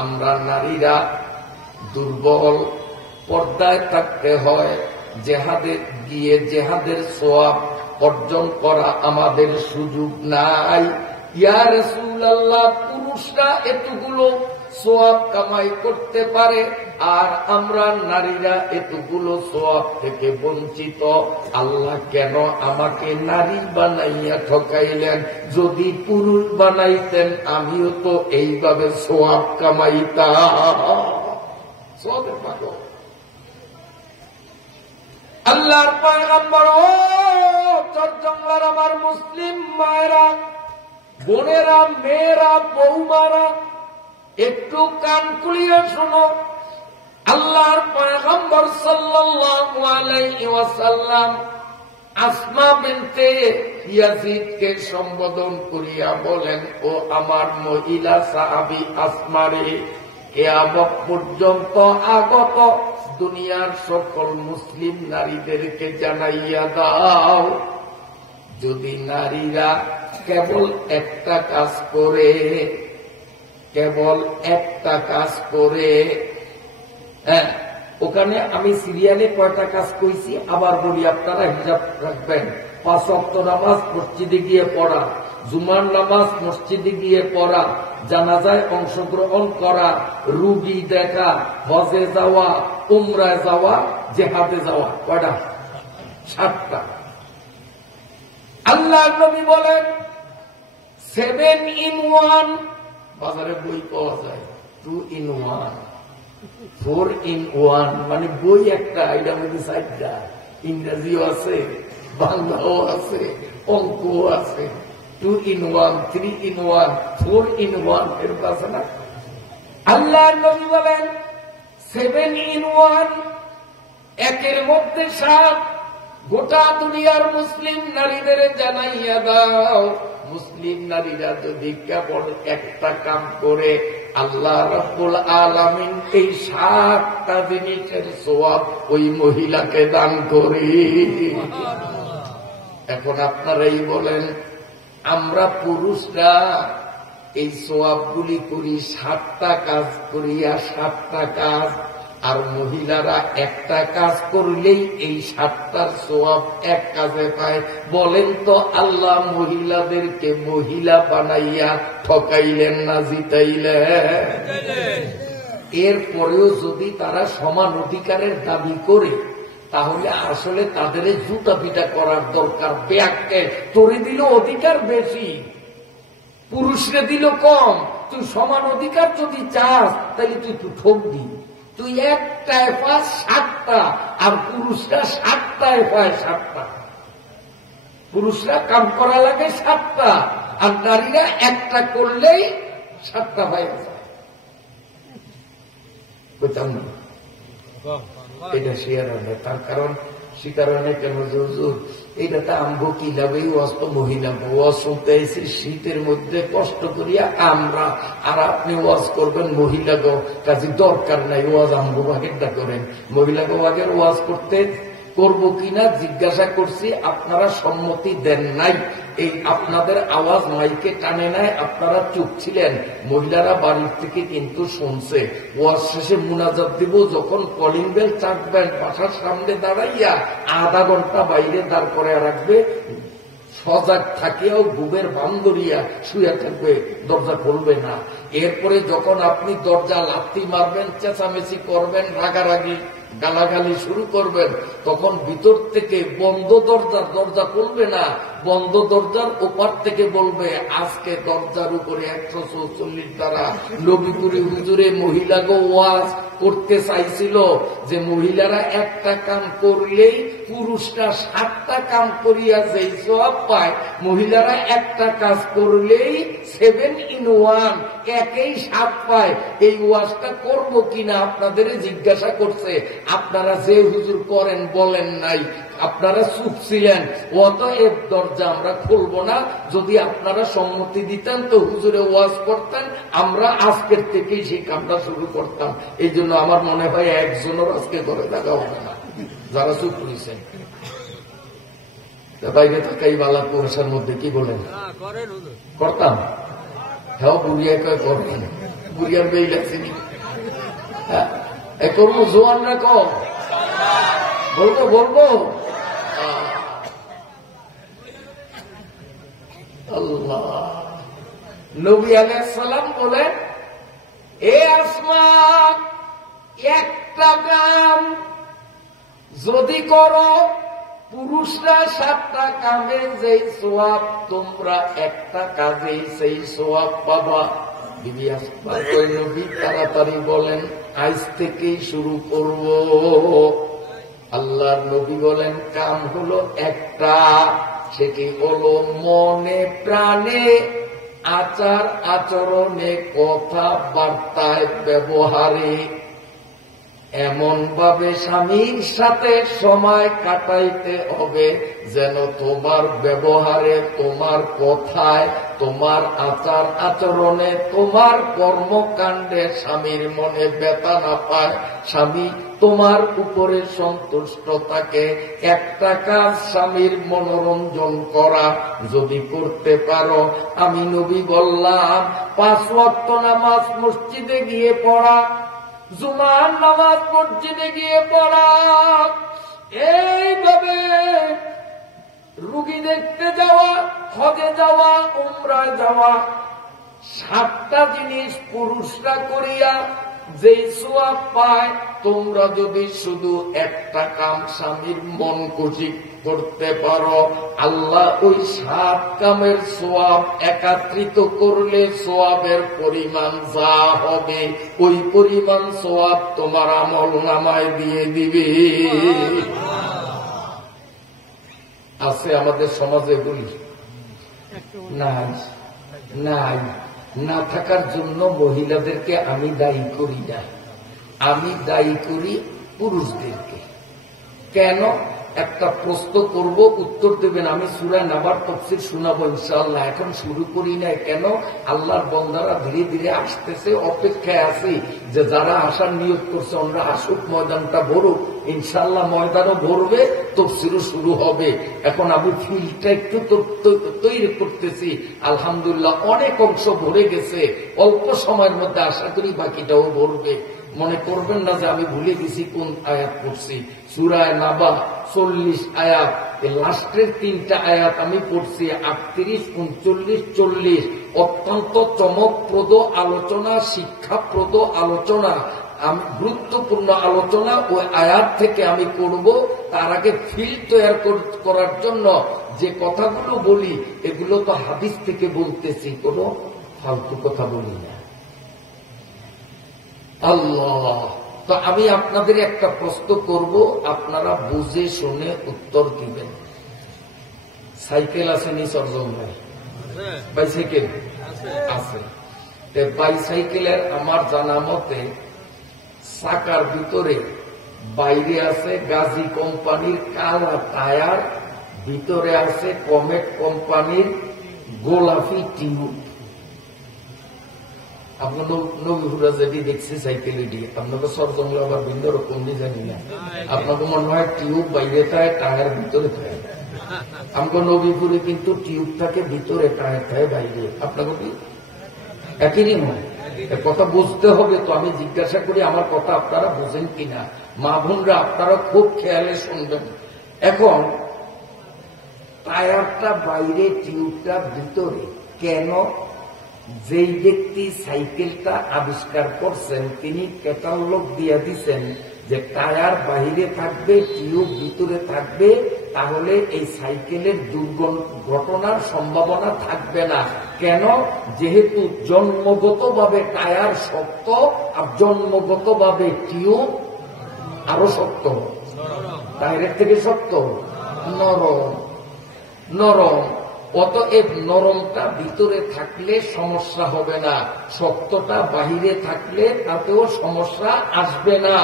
আমরা নারীরা দুর্বল, পর্দায় থাকতে হয়, জেহাদে গিয়ে জেহাদের সওয়াব অর্জন করা আমাদের সুযোগ নাই। ইয়া রাসূলুল্লাহ, পুরুষরা এতগুলো সওয়াব কামাই করতে পারে আর আমরা নারীরা এতগুলো সওয়াব থেকে বঞ্চিত। আল্লাহ কেন আমাকে নারী বানাইয়া ঠকাইলেন? যদি পুরুষ বানাইতেন আমিও তো এইভাবে সওয়াব কামাইতাম। সওয়াবের পাগল আল্লাহর পয়গম্বর। ও চরজঙ্গলার আমার মুসলিম মায়েরা, বোনেরা, মেয়েরা, বৌমারা, একটু কান খুলিয়ে শোনো। আল্লাহর পয়গম্বর সাল্লাল্লাহু আলাইহি ওয়াসাল্লাম আসমা বিনতে ইয়াজিদকে সম্বোধন করিয়া বলেন, ও আমার মহিলা সাহাবী আসমা রে, কিয়ামত পর্যন্ত আগত দুনিয়ার সকল মুসলিম নারীদেরকে জানাইয়া দাও, যদি নারীরা কেবল একটা কাজ করে, কেবল একটা কাজ করে, হ্যাঁ, ওখানে আমি সিরিয়ালে কয়টা কাজ কইছি আবার বলি, আপনারা হিসাব রাখবেন। 5 ওয়াক্ত নামাজ মসজিদে গিয়ে পড়া, জুমার নামাজ মসজিদে গিয়ে পড়া, জানাজায় অংশগ্রহণ করা, রুগী দেখা, হজে যাওয়া, উমরায় যাওয়া, জেহাদে যাওয়া। কয়টা? 7টা। আল্লাহ নবী বলেন 7 in 1। বাজারে বই পাওয়া যায় 2 in 1, 4 in 1, মানে বই একটা, এটা মধ্যে 4টা। ইংরেজিও আছে, বাংলাও আছে, অঙ্কও আছে। 2 in 1, 3 in 1, 4 in 1 এরকম আছে না? আল্লাহ নবী বলেন 7 in 1, একের মধ্যে 7। গোটা দুনিয়ার মুসলিম নারীদের জানাইয়া দাও, মুসলিম নারীরা যদি কেবল একটা কাম করে, আল্লাহ রাব্বুল আলামিন এই 7টা জিনিসের সওয়াব ওই মহিলাকে দান করে। এখন আপনারাই বলেন, আমরা পুরুষরা এই সওয়াবগুলি করি, 7টা কাজ করিয়া 7টা কাজ, আর মহিলারা একটা কাজ করলেই এই 7টার সওয়াব এক কাজে পায়। বলেন তো আল্লাহ মহিলাদেরকে মহিলা বানাইয়া ঠকাইলেন না জিতাইলেন? এরপরেও যদি তারা সমান অধিকারের দাবি করে, তাহলে আসলে তাদের জুতা পিটা করার দরকার। ব্যাগকে তোরে দিল অধিকার বেশি, পুরুষরে দিল কম। তুই সমান অধিকার যদি চাস তাহলে তুই একটু ঠক দি। তুই একটায় পাস 7টা, আর পুরুষরা 7টায় পায় 7টা। পুরুষরা কাম করা লাগে 7টা, আর নারীরা একটা করলেই 7টা পায়। বুঝতাম না এটা শিয়ার হয়। তার কারণ শিকারণে কেন যে হুজুর এটা তো আমগো কি লাভে ওয়াজ তো মহিলা ওয়াজ শুনতে এসে শীতের মধ্যে কষ্ট করিয়া আমরা, আর আপনি ওয়াজ করবেন মহিলা গো, কাজে দরকার নাই ওয়াজ আমগো ভাগেরটা করেন। মহিলা গো ভাগের ওয়াজ করতে করবো কিনা জিজ্ঞাসা করছি, আপনারা সম্মতি দেন নাই। এই আপনাদের আওয়াজ মাইকে টানে নাই, আপনারা চুপ ছিলেন। মহিলারা বাড়ির থেকে কিন্তু শুনছে। ওয়াজ শেষে মুনাজাত দিব, যখন কলিং বেল চাটবেন বাসার সামনে দাঁড়াইয়া আধা ঘন্টা বাইরে দাঁড় করে রাখবে, সজাগ থাকিয়াও ঘুমের বান ধরিয়া শুয়ে থাকবে, দরজা খুলবে না। এরপরে যখন আপনি দরজা লাথি মারবেন, চেঁচামেচি করবেন, রাগারাগি গালাগালি শুরু করবেন, তখন ভিতর থেকে বন্ধ দরজা খুলবে না, বন্ধ দরজার ওপার থেকে বলবে আজকে দরজার উপরে 144 দ্বারা নবীপুরি হুজুরে মহিলাকে ওয়াজ করতে চাইছিল যে মহিলারা একটা কাম করলেই পুরুষরা 7টা কাম করিয়া যেই সওয়াব পায়, মহিলারা একটা কাজ করলেই 7 in 1 একেই 7 পায়। এই ওয়াজটা করব কিনা আপনাদের জিজ্ঞাসা করছে। আপনারা যে হুজুর করেন বলেন নাই, আপনারা চুপ ছিলেন। অতএব দরজা আমরা খুলব না। যদি আপনারা সম্মতি দিতেন তো হুজুরে ওয়াজ করতেন, আমরা আজকের থেকেই সেই কামটা শুরু করতাম। এই জন্য আমার মনে হয় একজনের আজকে ঘরে থাকা হবে না যারা চুপ করেছেন। বাইরে থাকাই বালা কুয়াশার মধ্যে কি বলেন করতাম। হ্যাঁ বুড়িয়া কয় করবেন, বুড়িয়ার বেই লাগছেনি করবো। জোয়ানরা কম বলবো আল্লাহ। নবী আলাইহিস সালাম বলেন, এ আসমান, একটা কাম যদি করো, পুরুষরা 7টা কামে যেই সওয়াব, তোমরা একটা কাজেই সেই সওয়াব পাবা। বিবি আসমা নবী তাড়াতাড়ি বলেন, আজ থেকেই শুরু করব। আল্লাহর নবী বলেন, কাম হলো একটা, সেটি হলো মনে প্রাণে, আচার আচরণে, কথা বার্তায়, ব্যবহারে এমন ভাবে স্বামীর সাথে সময় কাটাইতে হবে যেন তোমার ব্যবহারে, তোমার কথায়, তোমার আচার আচরণে, তোমার কর্মকাণ্ডে স্বামীর মনে ব্যথা না পায়, স্বামী তোমার উপরে সন্তুষ্ট থাকে। একটা কাজ স্বামীর মনোরঞ্জন করা যদি করতে পারো, আমি নবী বললাম 5 ওয়াক্ত নামাজ মসজিদে গিয়ে পড়া, জুমার নামাজ মসজিদে গিয়ে পড়া, এইভাবে রুগী দেখতে যাওয়া, হজে যাওয়া, উমরায় যাওয়া, 7টা জিনিস পুরুষরা করিয়া যেই সওয়াব পায়, তোমরা যদি শুধু একটা কাম স্বামীর মন খুশি করতে পারো, আল্লাহ ওই 7 কামের সওয়াব একত্রিত করলে সওয়াবের পরিমাণ যা হবে ওই পরিমাণ সওয়াব তোমার আমল নামায় দিয়ে দিবে। আছে আমাদের সমাজে বলি নাই, নাই, না থাকার জন্য মহিলাদেরকে আমি দায়ী করি না, আমি দায়ী করি পুরুষদেরকে। কেন? একটা প্রশ্ন করব, উত্তর দেবেন। আমি সূরা নাবার তাফসীর শোনাবো ইনশাআল্লাহ। এখন শুরু করি না কেন? আল্লাহর বান্দারা ধীরে ধীরে আসতেছে, অপেক্ষায় আছি যে যারা আসার নিয়ত করছে ওরা আসুক, ময়দানটা ভরুক। ইনশাআল্লাহ ময়দানও ভরবে, তাফসীরও শুরু হবে। এখন আমি ফিল্ডটা একটু তৈরি করতেছি। আলহামদুলিল্লাহ অনেক অংশ ভরে গেছে, অল্প সময়ের মধ্যে আশা করি বাকিটাও ভরবে। মনে করবেন না যে আমি ভুলে গেছি কোন আয়াত পড়ছি। সূরা নাবা 40 আয়াত, লাস্টের 3টা আয়াত আমি পড়ছি 38, 39, 40। অত্যন্ত চমকপ্রদ আলোচনা, শিক্ষাপ্রদ আলোচনা, গুরুত্বপূর্ণ আলোচনা ওই আয়াত থেকে আমি করব। তার আগে ফিল্ড তৈরি করার জন্য যে কথাগুলো বলি এগুলো তো হাদিস থেকে বলতেছি, কোনো ফালতু কথা বলি না। আল্লাহ, তো আমি আপনাদের একটা প্রশ্ন করব, আপনারা বুঝে শুনে উত্তর দিবেন। সাইকেল আসেনি সরজম ভাই? বাইসাইকেল আছে। বাইসাইকেলের আমার জানা মতে চাকার ভিতরে বাইরে আছে গাজী কোম্পানির কালা টায়ার, ভিতরে আছে কমেট কোম্পানির গোলাপি টিউব। আপনার নবীপুরা যেটি দেখছি সাইকেল এটি, আপনাকে সব জঙ্গল আবার ভিন্ন রকম জানি না। আপনাকে মনে হয় টিউব বাইরে থাকে, টায়ার ভিতরে থাকে। আমাকে নবীপুরে কিন্তু টিউব থাকে ভিতরে, টায়ার থাকে বাইরে। আপনাকে কি একই নয়? কথা বুঝতে হবে তো। আমি জিজ্ঞাসা করি আমার কথা আপনারা বোঝেন কিনা। মা বোনরা আপনারা খুব খেয়ালে শুনবেন। এখন টায়ারটা বাইরে, টিউবটা ভিতরে কেন? যেই ব্যক্তি সাইকেলটা আবিষ্কার করছেন তিনি ক্যাটালগ দিয়ে দিচ্ছেন যে টায়ার বাহিরে থাকবে, টিউব ভিতরে থাকবে, তাহলে এই সাইকেলের দুর্ঘটনার সম্ভাবনা থাকবে না। কেন? যেহেতু জন্মগতভাবে টায়ার শক্ত আর জন্মগতভাবে টিউব আরো শক্ত। টায়ারের থেকে শক্ত, নরম নরম। অতএব নরমটা ভিতরে থাকলে সমস্যা হবে না, শক্তটা বাহিরে থাকলে তাতেও সমস্যা আসবে না।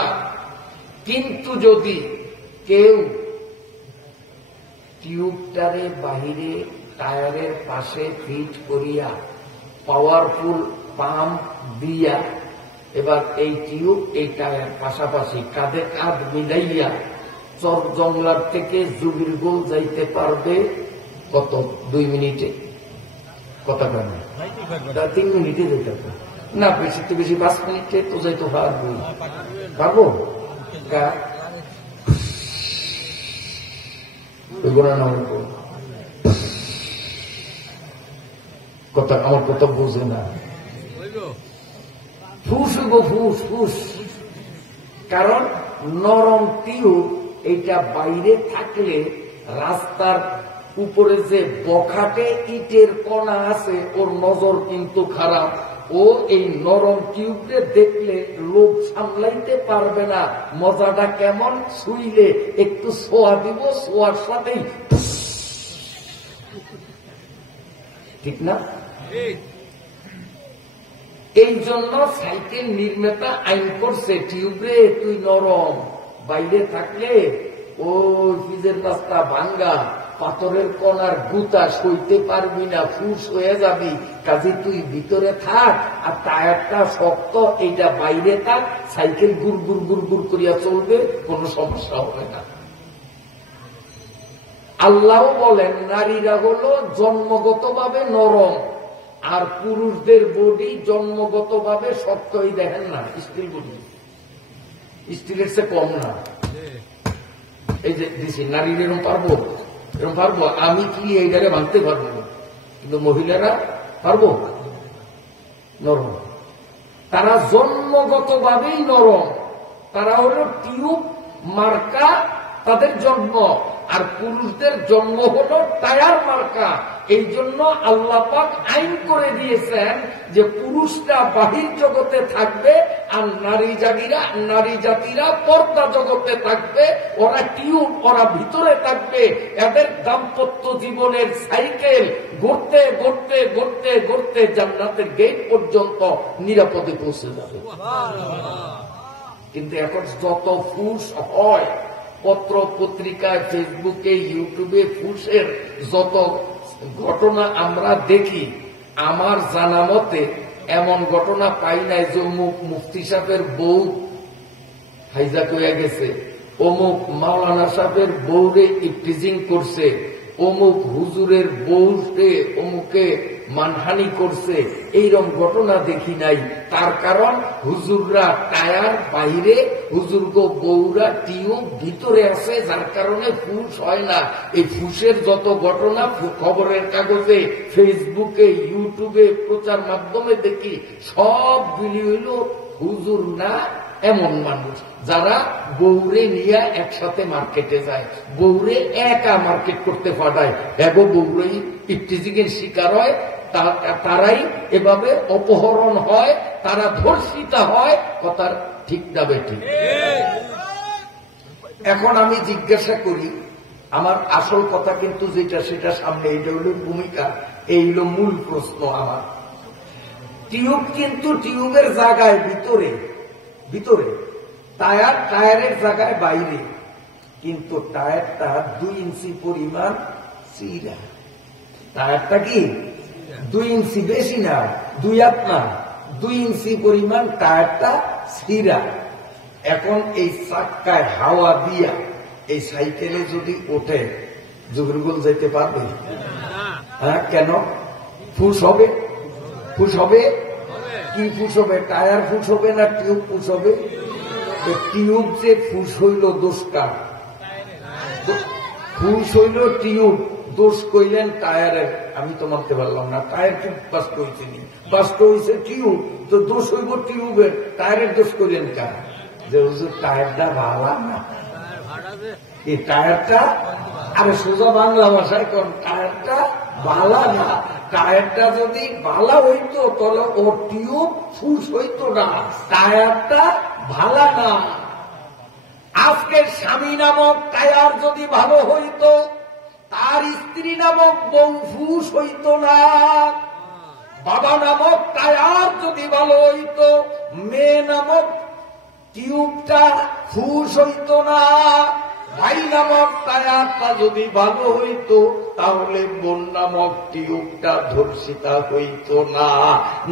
কিন্তু যদি কেউ টিউবটারে বাহিরে টায়ারের পাশে ফিট করিয়া পাওয়ারফুল পাম্প দিয়া এবার এই টিউব এই টায়ার পাশাপাশি কাঁধে কাঁধ মিলাইয়া চর জংলার থেকে জুবিরগোল যাইতে পারবে কত? 2 মিনিটে। কথা কেন 3 মিনিটে যেতে পারবে না, বেশি তো বেশি 5 মিনিটে তো যাইতে পারবো। পারবো কথা, আমার কথা বুঝে না। ফুস গো ফুস ফুস। কারণ নরম টিউব এইটা বাইরে থাকলে রাস্তার উপরে যে বখাটে ইটের কণা আছে ওর নজর কিন্তু খারাপ। ও এই নরম টিউবকে দেখলে লোক সামলাইতে পারবে না। মজাটা কেমন? ছুইলে একটু ছোঁয়া দিব, ছোঁয়ার সাথেই ঠিক না? এই জন্য সাইকেল নির্মাতা আইন করছে টিউবে তুই নরম, বাইরে থাকলে ওই ফিজের রাস্তা ভাঙ্গা, পাথরের কণার গুতা সইতে পারবি না, ফুস হয়ে যাবি। কাজে তুই ভিতরে থাক, আর টায়ারটা শক্ত, এইটা বাইরে থাক, সাইকেল গুড় গুড় গুড় গুড় করিয়া চলবে, কোনো সমস্যা হবে না। আল্লাহ বলেন নারীরা হলো জন্মগতভাবে নরম, আর পুরুষদের বডি জন্মগতভাবে শক্তই। দেখেন না স্টিল বডি, স্টিলের চেয়ে কম না। এই যে দিছি নারীর এরকম পারবো, এরকম পারবো আমি কি এইটাকে ভাঙতে পারবো, কিন্তু মহিলারা পারবো নরম। তারা জন্মগতভাবেই নরম, তারা হলো টিউব মার্কা তাদের জন্ম, আর পুরুষদের জন্ম হলো টায়ার মার্কা। এই জন্য আল্লাহ পাক আইন করে দিয়েছেন যে পুরুষরা বাহির জগতে থাকবে আর নারী জাতিরা পর্দা জগতে থাকবে। ওরা টিউব, ওরা ভিতরে থাকবে। এদের দাম্পত্য জীবনের সাইকেল ঘুরতে ঘুরতে ঘুরতে ঘুরতে জান্নাতের গেট পর্যন্ত নিরাপদে পৌঁছে যাবে। কিন্তু এখন যত ফুস হয়, পত্র পত্রিকায়, ফেসবুকে, ইউটিউবে ফুসের যত ঘটনা আমরা দেখি, আমার জানা মতে এমন ঘটনা পাই নাই যে অমুক মুফতি সাহেবের বউ হাইজাক হয়ে গেছে, অমুক মাওলানা সাহেবের বউরে ইফটিজিং করছে, অমুক হুজুরের বউকে অমুকে মানহানি করছে, এইরকম ঘটনা দেখি নাই। তার কারণ হুজুররা টায়ার বাইরে, হুজুরগো বউরা টিউব ভিতরে আছে, যার কারণে ফুস হয় না। এই ফুসের যত ঘটনা খবরের কাগজে, ফেসবুকে, ইউটিউবে প্রচার মাধ্যমে দেখি, সব গুলি হইল হুজুর না এমন মানুষ যারা বউরে নিয়ে একসাথে মার্কেটে যায়, বউরে একা মার্কেট করতে পাঠায়, এগো বউরেই ইফটিজিংয়ের শিকার হয়, তারাই এভাবে অপহরণ হয়, তারা ধর্ষিতা হয়। কথার ঠিক না বেঠিক? এখন আমি জিজ্ঞাসা করি, আমার আসল কথা কিন্তু যেটা সেটা সামনে, এইটা হল ভূমিকা, এই হল মূল প্রশ্ন আমার। টিউব কিন্তু টিউবের জায়গায় ভিতরে ভিতরে টায়ারের জায়গায় বাইরে, কিন্তু টায়ারটা 2 ইঞ্চি পরিমাণ চিরা। টায়ারটা কি 2 ইঞ্চি, বেশি না, 2 হাত না, 2 ইঞ্চি পরিমাণ টায়ারটা চিরা। এখন এই চাক্কায় হাওয়া দিয়া এই সাইকেলে যদি ওঠে জহুরগুল যেতে পারবে? হ্যাঁ, কেন? ফুস হবে, ফুস হবে। কি ফুস হবে? টায়ার ফুস হবে না টিউব ফুস হবে? টিউব যে ফুস হইল দোষটা, ফুস হইল টিউব, দোষ কইলেন টায়ারের। আমি তো মানতে পারলাম না, টায়ার কি বাস্ট হয়েছে, বাস্ট হয়েছে টিউব, তো দোষ হইব টিউবের, টায়ারের দোষ কইলেন কার? যে হুজুর টায়ারটা ভালো না, এই টায়ারটা, আরে সোজা বাংলা ভাষায় কোন টায়ারটা ভালো না। টায়ারটা যদি ভালো হইতো তাহলে ও টিউব ফুস হইতো না, টায়ারটা ভালো না। আজকে স্বামী নামক টায়ার যদি ভালো হইতো, তার স্ত্রী নামক বউ ফুস হইতো না। বাবা নামক টায়ার যদি ভালো হইতো, মেয়ে নামক টিউবটা ফুস হইতো না। ভাই নামক টায়ারটা যদি ভালো হইতো, তাহলে বোন নামক টিউবটা ধর্ষিতা হইতো না।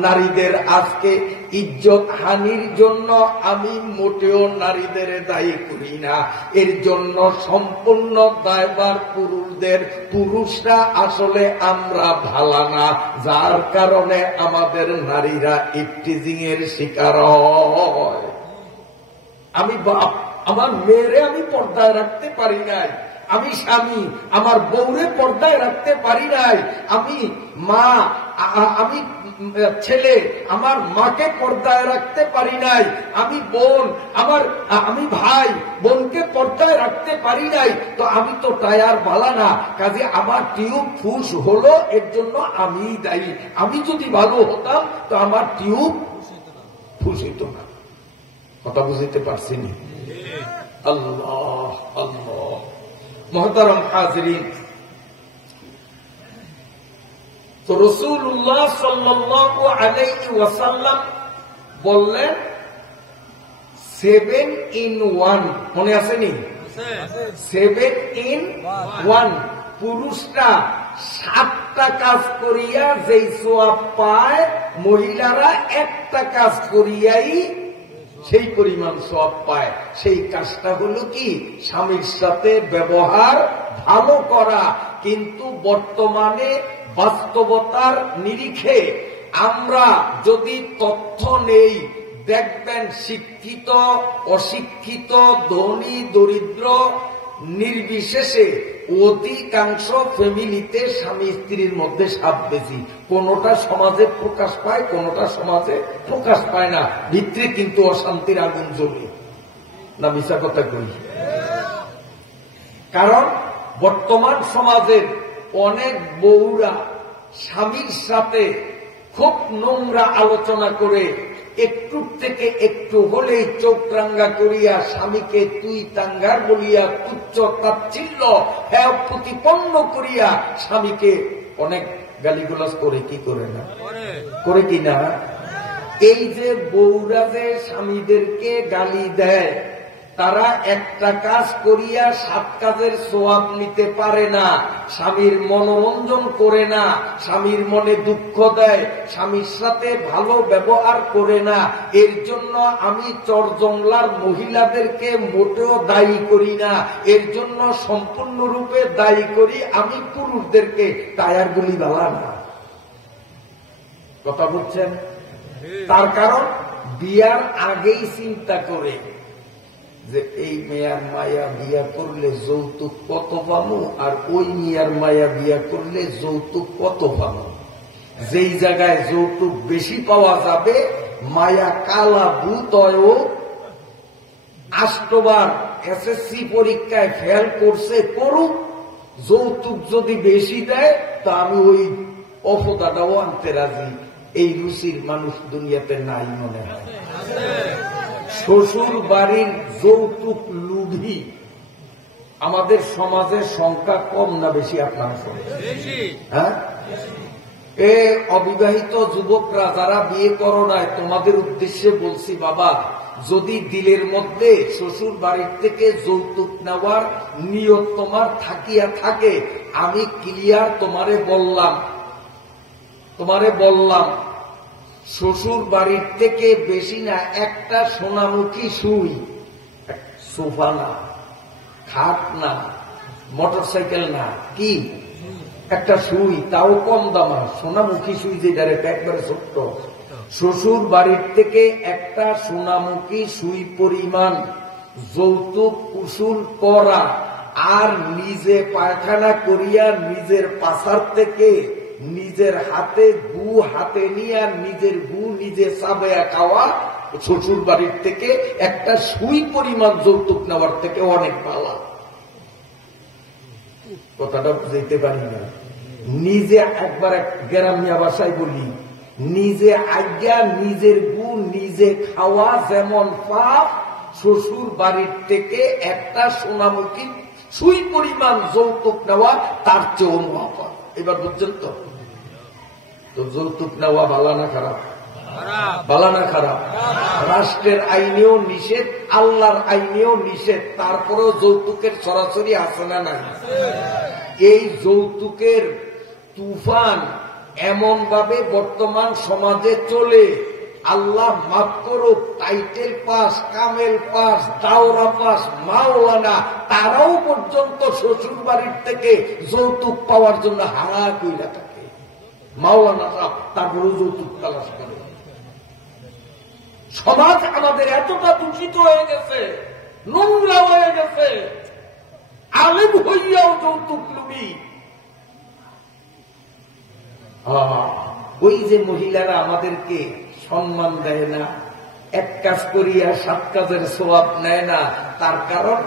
নারীদের আজকে ইজ্জত হানির জন্য আমি মোটেও নারীদের দায়ী করি না, এর জন্য সম্পূর্ণ দায়ভার পুরুষদের। পুরুষরা আসলে আমরা ভালো না, যার কারণে আমাদের নারীরা ইফটিজিং এর শিকার হয়। আমি বাপ, আমার মেয়েরে আমি পর্দায় রাখতে পারি নাই, আমি স্বামী আমার বউরে পর্দায় রাখতে পারি নাই, আমি মা, আমি ছেলে আমার মাকে পর্দায় রাখতে পারি নাই, আমি বোন আমি ভাই বোনকে পর্দায় রাখতে পারি নাই, তো আমি তো টায়ার ভালো না, কাজে আমার টিউব ফুস হলো, এর জন্য আমি দায়ী। আমি যদি ভালো হতাম তো আমার টিউব ফুস হইত না। কথা বুঝতে পারছি না? আল্লাহ আল্লাহ। মুহতারাম হাজিরিন, তো রাসূলুল্লাহ সাল্লাল্লাহু আলাইহি ওয়াসাল্লাম বললেন 7 in 1, মনে আছে নি? 7 in 1। পুরুষরা 7টা কাজ করিয়া যেই সওয়াব পায়, মহিলারা একটা কাজ করিয়াই সেই পরিমাণ সওয়াব পায়। সেই কাজটা হলো কি? স্বামীর সাথে ব্যবহার ভালো করা। কিন্তু বর্তমানে বাস্তবতার নিরিখে আমরা যদি তথ্য নেই, দেখবেন শিক্ষিত অশিক্ষিত, ধনী দরিদ্র নির্বিশেষে অধিকাংশ ফ্যামিলিতে স্বামী স্ত্রীর মধ্যে সাপ বেশি। কোনটা সমাজে প্রকাশ পায়, কোনটা সমাজে প্রকাশ পায় না। ভিতরে কিন্তু অশান্তির আগুন জ্বলে না, মিছা কথা কই। কারণ বর্তমান সমাজের অনেক বউরা স্বামীর সাথে খুব নোংরা আলোচনা করে, একটু থেকে একটু হলেই চোখ রাঙ্গা করিয়া স্বামীকে তুই তাঙ্গার বলিয়া তুচ্ছ তাচ্ছিল্য প্রতিপন্ন করিয়া স্বামীকে অনেক গালিগালাজ করে, কি করে না? করে কি না? এই যে বউরা যে স্বামীদেরকে গালি দেয়, তারা একটা কাজ করিয়া 7 কাজের সওয়াব নিতে পারে না। স্বামীর মনোরঞ্জন করে না, স্বামীর মনে দুঃখ দেয়, স্বামীর সাথে ভালো ব্যবহার করে না। এর জন্য আমি চরজংলার মহিলাদেরকে মোটেও দায়ী করি না, এর জন্য সম্পূর্ণরূপে দায়ী করি আমি পুরুষদেরকে। টায়ারগুলি ভালো না, কথা বুঝছেন? তার কারণ বিয়ার আগেই চিন্তা করে যে এই মেয়ার মায়া বিয়া করলে যৌতুক কত পাবো, আর ওই মেয়ার মায়া বিয়া করলে যৌতুক কত পাবো। যেই জায়গায় যৌতুক বেশি পাওয়া যাবে, মায়া কালা ভূতয় 8বার এসএসসি পরীক্ষায় ফেল করছে, করুক, যৌতুক যদি বেশি দেয় তা আমি ওই অপদাটাও আনতে রাজি। এই রুচির মানুষ দুনিয়াতে নাই মনে হয়। শ্বশুর বাড়ির যৌতুক লুভি আমাদের সমাজের সংখ্যা কম না বেশি? আপনার হ্যাঁ, অবিবাহিত যুবকরা যারা বিয়ে করো নাই, তোমাদের উদ্দেশ্যে বলছি, বাবা যদি দিলের মধ্যে শ্বশুর বাড়ির থেকে যৌতুক নেওয়ার নিয়ত তোমার থাকিয়া থাকে, আমি ক্লিয়ার তোমারে বললাম শ্বশুর বাড়ির থেকে বেশি না, একটা সোনামুখী সুই, সোফা না, খাট না, মোটরসাইকেল না, কি একটা সুই, তাও কম দামা, সোনামুখী সুই যেটা একবারে ছোট্ট, শ্বশুর বাড়ির থেকে একটা সোনামুখী সুই পরিমাণ যৌতুক উসুল করা, আর নিজে পায়খানা করিয়া নিজের পাশার থেকে নিজের হাতে গু হাতে নিয়ে নিজের গু নিজে চাবাইয়া খাওয়া, শ্বশুর বাড়ির থেকে একটা সুই পরিমাণ যৌতুক নেওয়ার থেকে অনেক ভালো। কথাটা বুঝতে পারি না। নিজে একবার গ্রামিয়া ভাষায় বলি, নিজে আজ্ঞা নিজের গু নিজে খাওয়া যেমন পাপ, শ্বশুর বাড়ির থেকে একটা সোনামুখী সুই পরিমাণ যৌতুক নেওয়া তার চেয়েও মহাপাপ। এবার বুঝছেন তো? তো যৌতুক নেওয়া ভালো না খারাপ? ভালো না খারাপ? রাষ্ট্রের আইনেও নিষেধ, আল্লাহর আইনেও নিষেধ, তারপরেও যৌতুকের সরাসরি আছে না নাই? এই যৌতুকের তুফান এমন ভাবে বর্তমান সমাজে চলে, আল্লাহ মাফ করুক, টাইটেল পাস, কামেল পাস, দাওরা পাস, মাওলানা, তারাও পর্যন্ত শ্বশুর বাড়ির থেকে যৌতুক পাওয়ার জন্য হারা কইরা থাকে। মাওলানারা তারপরে যৌতুক তালাশ করে। সমাজ আমাদের এতটা দূষিত হয়ে গেছে, নোংরা হয়ে গেছে, আলেম হইয়াও যৌতুক লুবি। ওই যে মহিলারা আমাদেরকে সম্মান দেয় না, এক কাজ করিয়া 7 কাজের সওয়াব নেয় না, তার কারণ,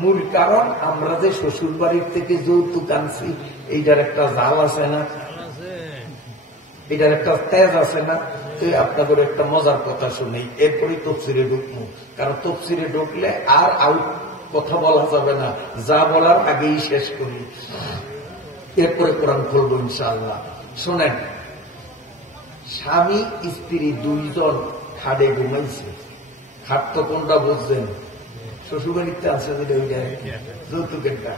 মূল কারণ আমরা যে শ্বশুর বাড়ির থেকে যৌতুক আনছি, এইটার একটা জাল আছে না, এটার একটা তেজ আছে না। তো আপনাদের একটা মজার কথা শুনি, এরপরে তফসিরে ঢুকবো, কারণ তফসিরে ঢুকলে আর আউট কথা বলা যাবে না, যা বলার আগেই শেষ করি, এরপরে কোরআন খুলবো ইনশাআল্লাহ। শোনেন, স্বামী স্ত্রী 2 জন খাটে ঘুমাইছে। খাট তো কোনটা বুঝছেন? শ্বশুরবাড়িতে আছে যেটা, ওই যৌতুকেরটা।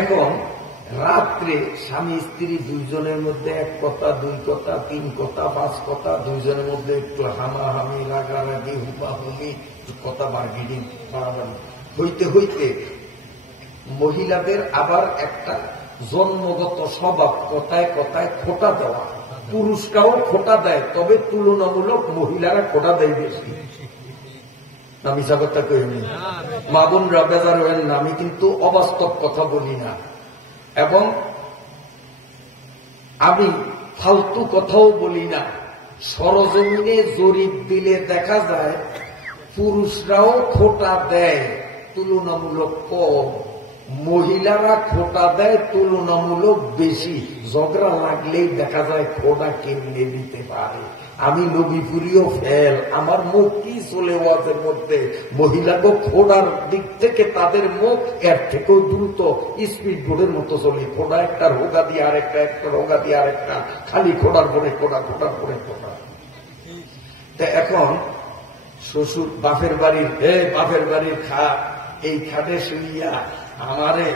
এখন রাত্রে স্বামী স্ত্রী 2 জনের মধ্যে 1 কথা 2 কথা 3 কথা 5 কথা, 2 জনের মধ্যে একটু হামাহামি রাগারাগি হুপাহুমি কথা বার্গেনিং বাড়াবাড়ি হইতে হইতে মহিলাদের আবার একটা জন্মগত স্বভাব, কথায় কথায় খোটা দেওয়া। পুরুষরাও খোটা দেয়, তবে তুলনামূলক মহিলারা খোটা দেয় বেশি। আমি কথা কইনি, মা বোনরা বেজার হবেন না, আমি কিন্তু অবাস্তব কথা বলি না, এবং আমি ফালতু কথাও বলি না। সরজমিনে জরিপ দিলে দেখা যায় পুরুষরাও খোটা দেয় তুলনামূলক কম, মহিলারা খোটা দেয় তুলনামূলক বেশি। ঝগড়া লাগলেই দেখা যায় খোটা কেমনে দিতে পারে। আমি নবীপুরীও ফেল, আমার মুখ কি চলে ওয়াজের মধ্যে। মহিলাকে খোড়ার দিক থেকে তাদের মুখ এর থেকেও দ্রুত স্পিড বোর্ডের মতো চলে। খোড়া একটা রোগা দিয়ে আরেকটা, একটা রোগা দিয়ে আরেকটা, খালি খোড়ার পরে খোড়া, খোড়ার পরে খোড়া। এখন শ্বশুর বাপের বাড়ির, বাপের বাড়ির খাট, এই খাটে শুইয়া আমারে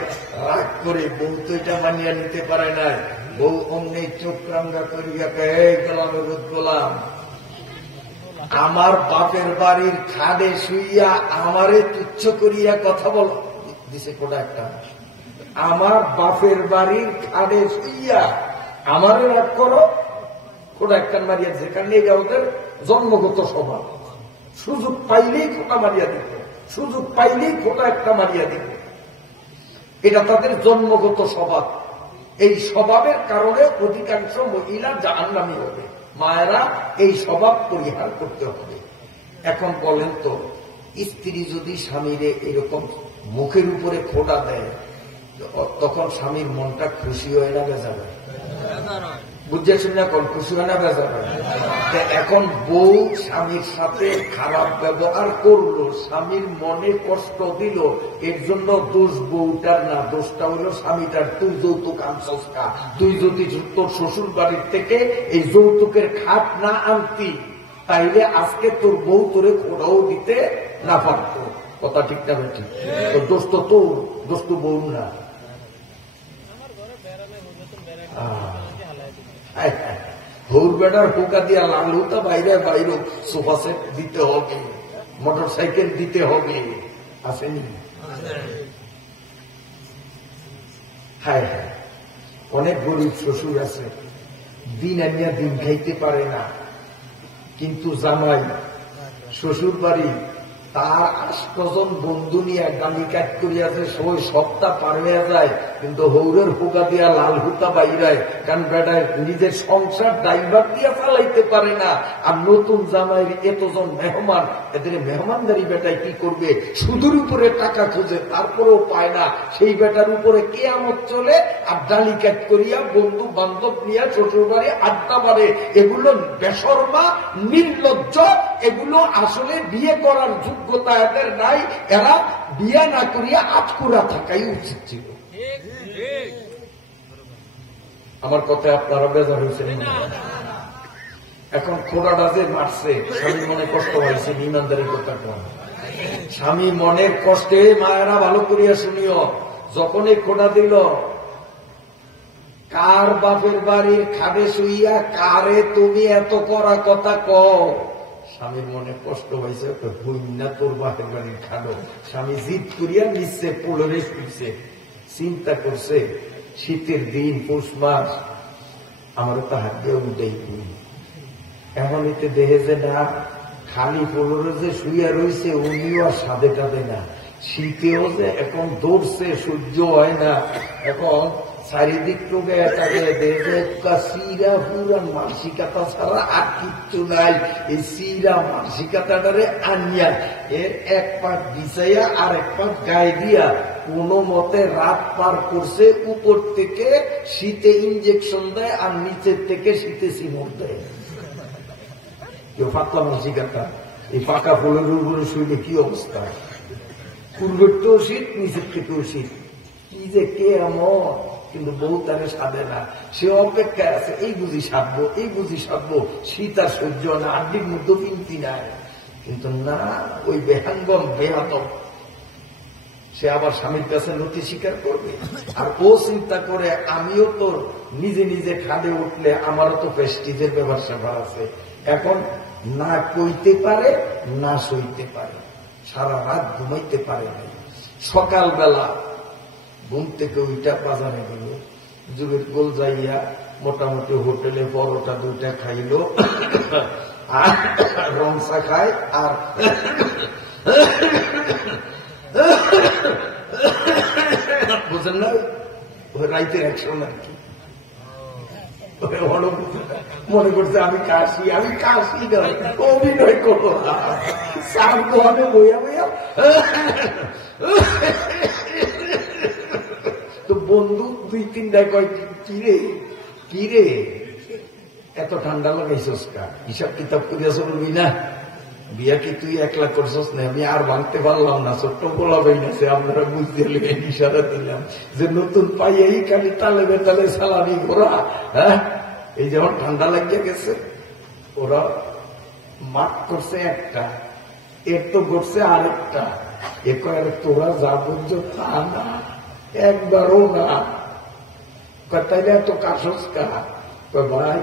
রাগ করে বউ তো এটা মানিয়ে নিতে পারে না, বউ অমনি চোখ রাঙ্গা করিয়া গোলাম, আমার বাপের বাড়ির খাটে শুইয়া আমারে তুচ্ছ করিয়া কথা বল দিছে কোটা একটা। আমার বাপের বাড়ির খাটে শুইয়া আমারে রাগ করো, কোটা একটা মারিয়া দিছে। কারণ এটা ওদের জন্মগত স্বভাব, সুযোগ পাইলেই খোটা মারিয়া দিত, সুযোগ পাইলেই খোটা একটা মারিয়া দিত। এটা তাদের জন্মগত স্বভাব। এই স্বভাবের কারণে অধিকাংশ মহিলা জাহান্নামী হবে। মায়েরা এই স্বভাব পরিহার করতে হবে। এখন বলেন তো, স্ত্রী যদি স্বামীরে এরকম মুখের উপরে খোঁটা দেয়, তখন স্বামীর মনটা খুশি হয়ে না বেজাবে? বুঝছেন না? কোন খুশি হয় না বেজাবে? এখন বউ স্বামীর সাথে খারাপ ব্যবহার করলো, স্বামীর মনে কষ্ট দিল, এর জন্য দোষ বউটার না, দোষটা হইল স্বামীটার। তুই যৌতুক আনছস কা? তুই যদি তোর শ্বশুর বাড়ির থেকে এই যৌতুকের খাট না আনতি, তাইলে আজকে তোর বউ তোরে খোড়াও দিতে না পারতো। কথা ঠিক না বেঠি? তোর দোষ তো তোর, দোষ তো বউ না। হৌর বেটার পোকা দিয়া লালুতা বাইরে বাইরে সোফা সেট দিতে হবে, মোটর সাইকেল দিতে হবে, আসেনি? হ্যাঁ হ্যাঁ, অনেক গরিব শ্বশুর আছে, দিন আনিয়া দিন খাইতে পারে না, কিন্তু জামাই শ্বশুর বাড়ি তার 8 জন বন্ধু নিয়ে গালি কাট করিয়াছে, সই সপ্তাহ পার হয়ে যায়, কিন্তু হৌরের পোকা দিয়া লাল হুতা বাইরায়, কারণ বেটায় নিজের সংসার ড্রাইভার দিয়া চালাইতে পারে না। আর নতুন জামাইয়ের এতজন মেহমান, এদের মেহমানদারি বেটায় কি করবে? সুদের উপরে টাকা খোঁজে, তারপরেও পায় না। সেই বেটার উপরে কেয়ামত চলে, আর ডালি কাট করিয়া বন্ধু বান্ধব নিয়ে শ্বশুর বাড়ি আড্ডা মারে। এগুলো বেশরমা, নির্লজ্জ, এগুলো আসলে বিয়ে করার যোগ্যতা এদের নাই। এরা বিয়ে না করিয়া আটকুরা থাকাই উচিত ছিল। আমার কথায় আপনারা বেজার হয়েছেন? এখন খোড়াটা যে মারছে, স্বামী মনে কষ্ট হয়েছে, ইমানদারির কথা কম। স্বামী মনের কষ্টে, মায়েরা ভালো করিয়া শুনিও, যখন এই খোড়া দিল, কার বাপের বাড়ির খাবে শুইয়া কারে তুমি এত করা কথা কও? স্বামীর মনে কষ্ট হয়েছে, না তোর বাপের বাড়ির খালো। স্বামী জিদ করিয়া নিচ্ছে, পোলরে শুইছে, চিন্তা করছে শীতের দিন, পৌষ মাস, আমার তো হাত দিয়ে উঠেই এখন এতে দেখে যে না, খালি পোলরে যে শুইয়া রয়েছে, উনিও আর সাদে টাদে না, শীতেও যে এখন দৌড়ছে, সহ্য হয় না। এখন চারিদিক টোকে সিরা পুরান মানসিকতা ছাড়া আর কিচ্ছু নাই। এই সিরা মানসিকতাটারে আনিয়া এর এক পাক বিছাইয়া আর এক পাক গায়ে দিয়া কোন মতে রাত পার করছে। উপর থেকে শীতে ইঞ্জেকশন দেয় আর নিচের থেকে শীতে সিমর দেয়। কেউ পাতলা মানসিকতা, এই পাকা ফুলের উপরে শুইলে কি অবস্থা? পূর্বের তো শীত, নিচের থেকেও শীত, কি যে কে এমন। কিন্তু বউ তাকে সাধে না, সে অপেক্ষায় আছে, এই বুঝি সাধবো, এই বুঝি সাধবো, শীত আর সহ্য না, আড্ডির মধ্যে কিনতি নাই। কিন্তু না, ওই বেহাঙ্গম বেহাতম সে আবার স্বামীর কাছে নতি স্বীকার করবে। আর ও চিন্তা করে, আমিও তো নিজে নিজে খাদে উঠলে আমারও তো প্রেস্টিজের ব্যাপার স্যাপার আছে। এখন না কইতে পারে, না সইতে পারে, সারা রাত ঘুমাইতে পারে না। সকালবেলা ঘুম থেকে ওইটা বাজারে গেল, যুগের গোল যাইয়া মোটামুটি হোটেলে পরোটা 2টা খাইল, আর রংসা খায়, আর বুঝেন না, রাইতের অ্যাকশন আর কি। মনে করছে আমি কাশি, আমি কাশি নয়, অভিনয় করবো আমি বইয়া বইয়া। তো বন্ধু 2-3টায় কয়, কিরে কিরে এত ঠান্ডা লাগাইছস কা? হিসাব কিতাব করিয়া চলবি না? বিয়া কি তুই একলা করছস না? আমি আর ভাঙতে পারলাম না, ছোট্ট বলা বাইনাছে, আপনারা বুঝতে দিলেন, ইশারা দিলাম যে নতুন পাইয়াই খালি তালে বেতালে সালামি ঘোরা। হ্যাঁ, এই যেমন ঠান্ডা লাগিয়ে গেছে, ওরা মাঠ করছে একটা, এর তো করছে আরেকটা। এ কয় তোরা যা বুঝছো তা না, একবারও না। তাইলে এত কাশস কা? ভাই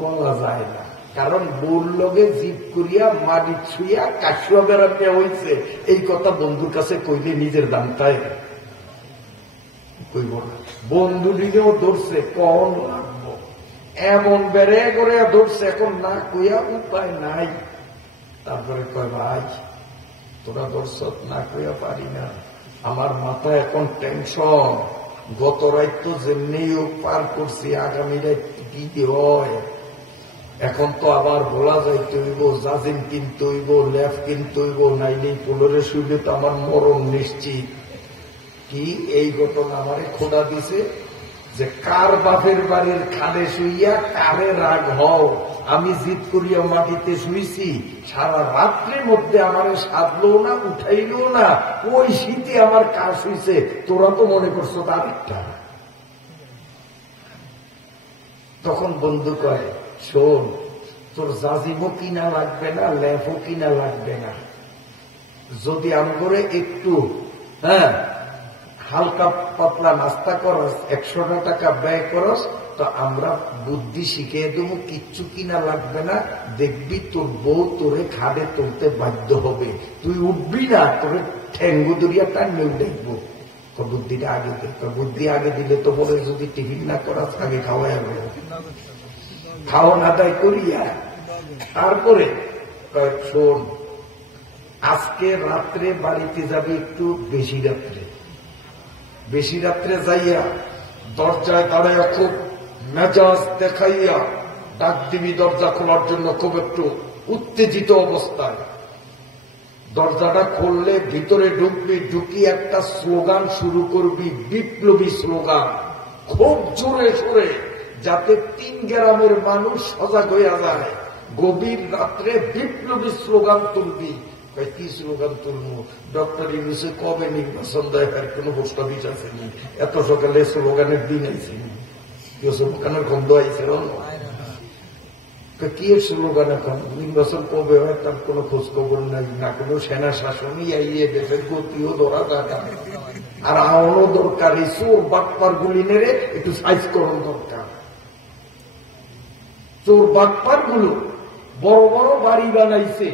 বলা যায় না, কারণ বোর লগে জিদ করিয়া মাটি ছুইয়া কাশুয়া বেড়াতে হয়েছে। এই কথা বন্ধুর কাছে কইলে নিজের দামটাই কইব না। বন্ধু দিকেও ধরছে, কন লাগবো, এমন বেড়ে করে ধরছে, এখন না কইয়া উপায় নাই। তারপরে কয় ভাই তোরা ধরছ, না কইয়া পারি না, আমার মাথা এখন টেনশন। গত রাত তো যেমনি পার করছি, আগামী রাত কি হয়, এখন তো আবার বলা যাইতে হইব, জাজিম কিনতে হইব, ল্যাব কিনতে হইব, নাইলে পোলরে শুইলে তো আমার মরণ নিশ্চিত। কি এই ঘটনা আমারে খোদা দিছে যে কার বাপের বাড়ির খাদে শুইয়া কারে রাগ হও। আমি জিদ করিয়া মাটিতে শুইছি, সারা রাত্রির মধ্যে আমারে সাধলো না, উঠাইলো না, ওই শীতে আমার কাজ হইছে। তোরা তো মনে করছো তার একটা। তখন বন্ধু কয়, শোন তোর জাজিমও কিনা লাগবে না, ল্যাফও কিনা লাগবে না। যদি আমগরে একটু হালকা পাতলা নাস্তা করস, 100 টাকা ব্যয় করস, তো আমরা বুদ্ধি শিখিয়ে দেবো, কিচ্ছু কিনা লাগবে না। দেখবি তোর বউ তোরে খাড়ে তুলতে বাধ্য হবে, তুই উঠবি না, তোরে ঠেঙ্গু দরিয়া টানলেও দেখবো। বুদ্ধিটা আগে দে। বুদ্ধি আগে দিলে তো বলে যদি টিফিন না করাস আগে খাওয়াই খাওয়া আদায় করিয়া তারপরে শোন, আজকে রাত্রে বাড়িতে যাবি একটু বেশি রাত্রে যাইয়া দরজায় দাঁড়াইয়া খুব মেজাজ দেখাইয়া ডাক দিবি দরজা খোলার জন্য, খুব একটু উত্তেজিত অবস্থায়। দরজাটা খুললে ভিতরে ঢুকবি, ঢুকি একটা স্লোগান শুরু করবি, বিপ্লবী স্লোগান, খুব জোরে সোরে, যাতে 3 গ্রামের মানুষ সজাগ হইয়া যায়। গভীর রাত্রে বিপ্লবী স্লোগান তুলবি। কি স্লোগান তুলবো? ডক্টর ইউনুসে কবে নির্বাচন দেয়, কোন পোস্ট অফিস আসেনি, এত সকালে স্লোগানের দিন আইসেনি, স্লোগানের গন্ধ আইছে কি স্লোগান? এখন নির্বাচন কবে হয় তার কোন খোঁজ খবর নাই, না কোনো সেনা শাসনই আইয়ে দেশের গতিও ধরা দরকার, আর আওয়ানো দরকার। এই চোর বাটপার গুলি নেড়ে একটু সাইজ করণ দরকার। চোর বাটপার গুলো বড় বড় বাড়ি বানাইছে,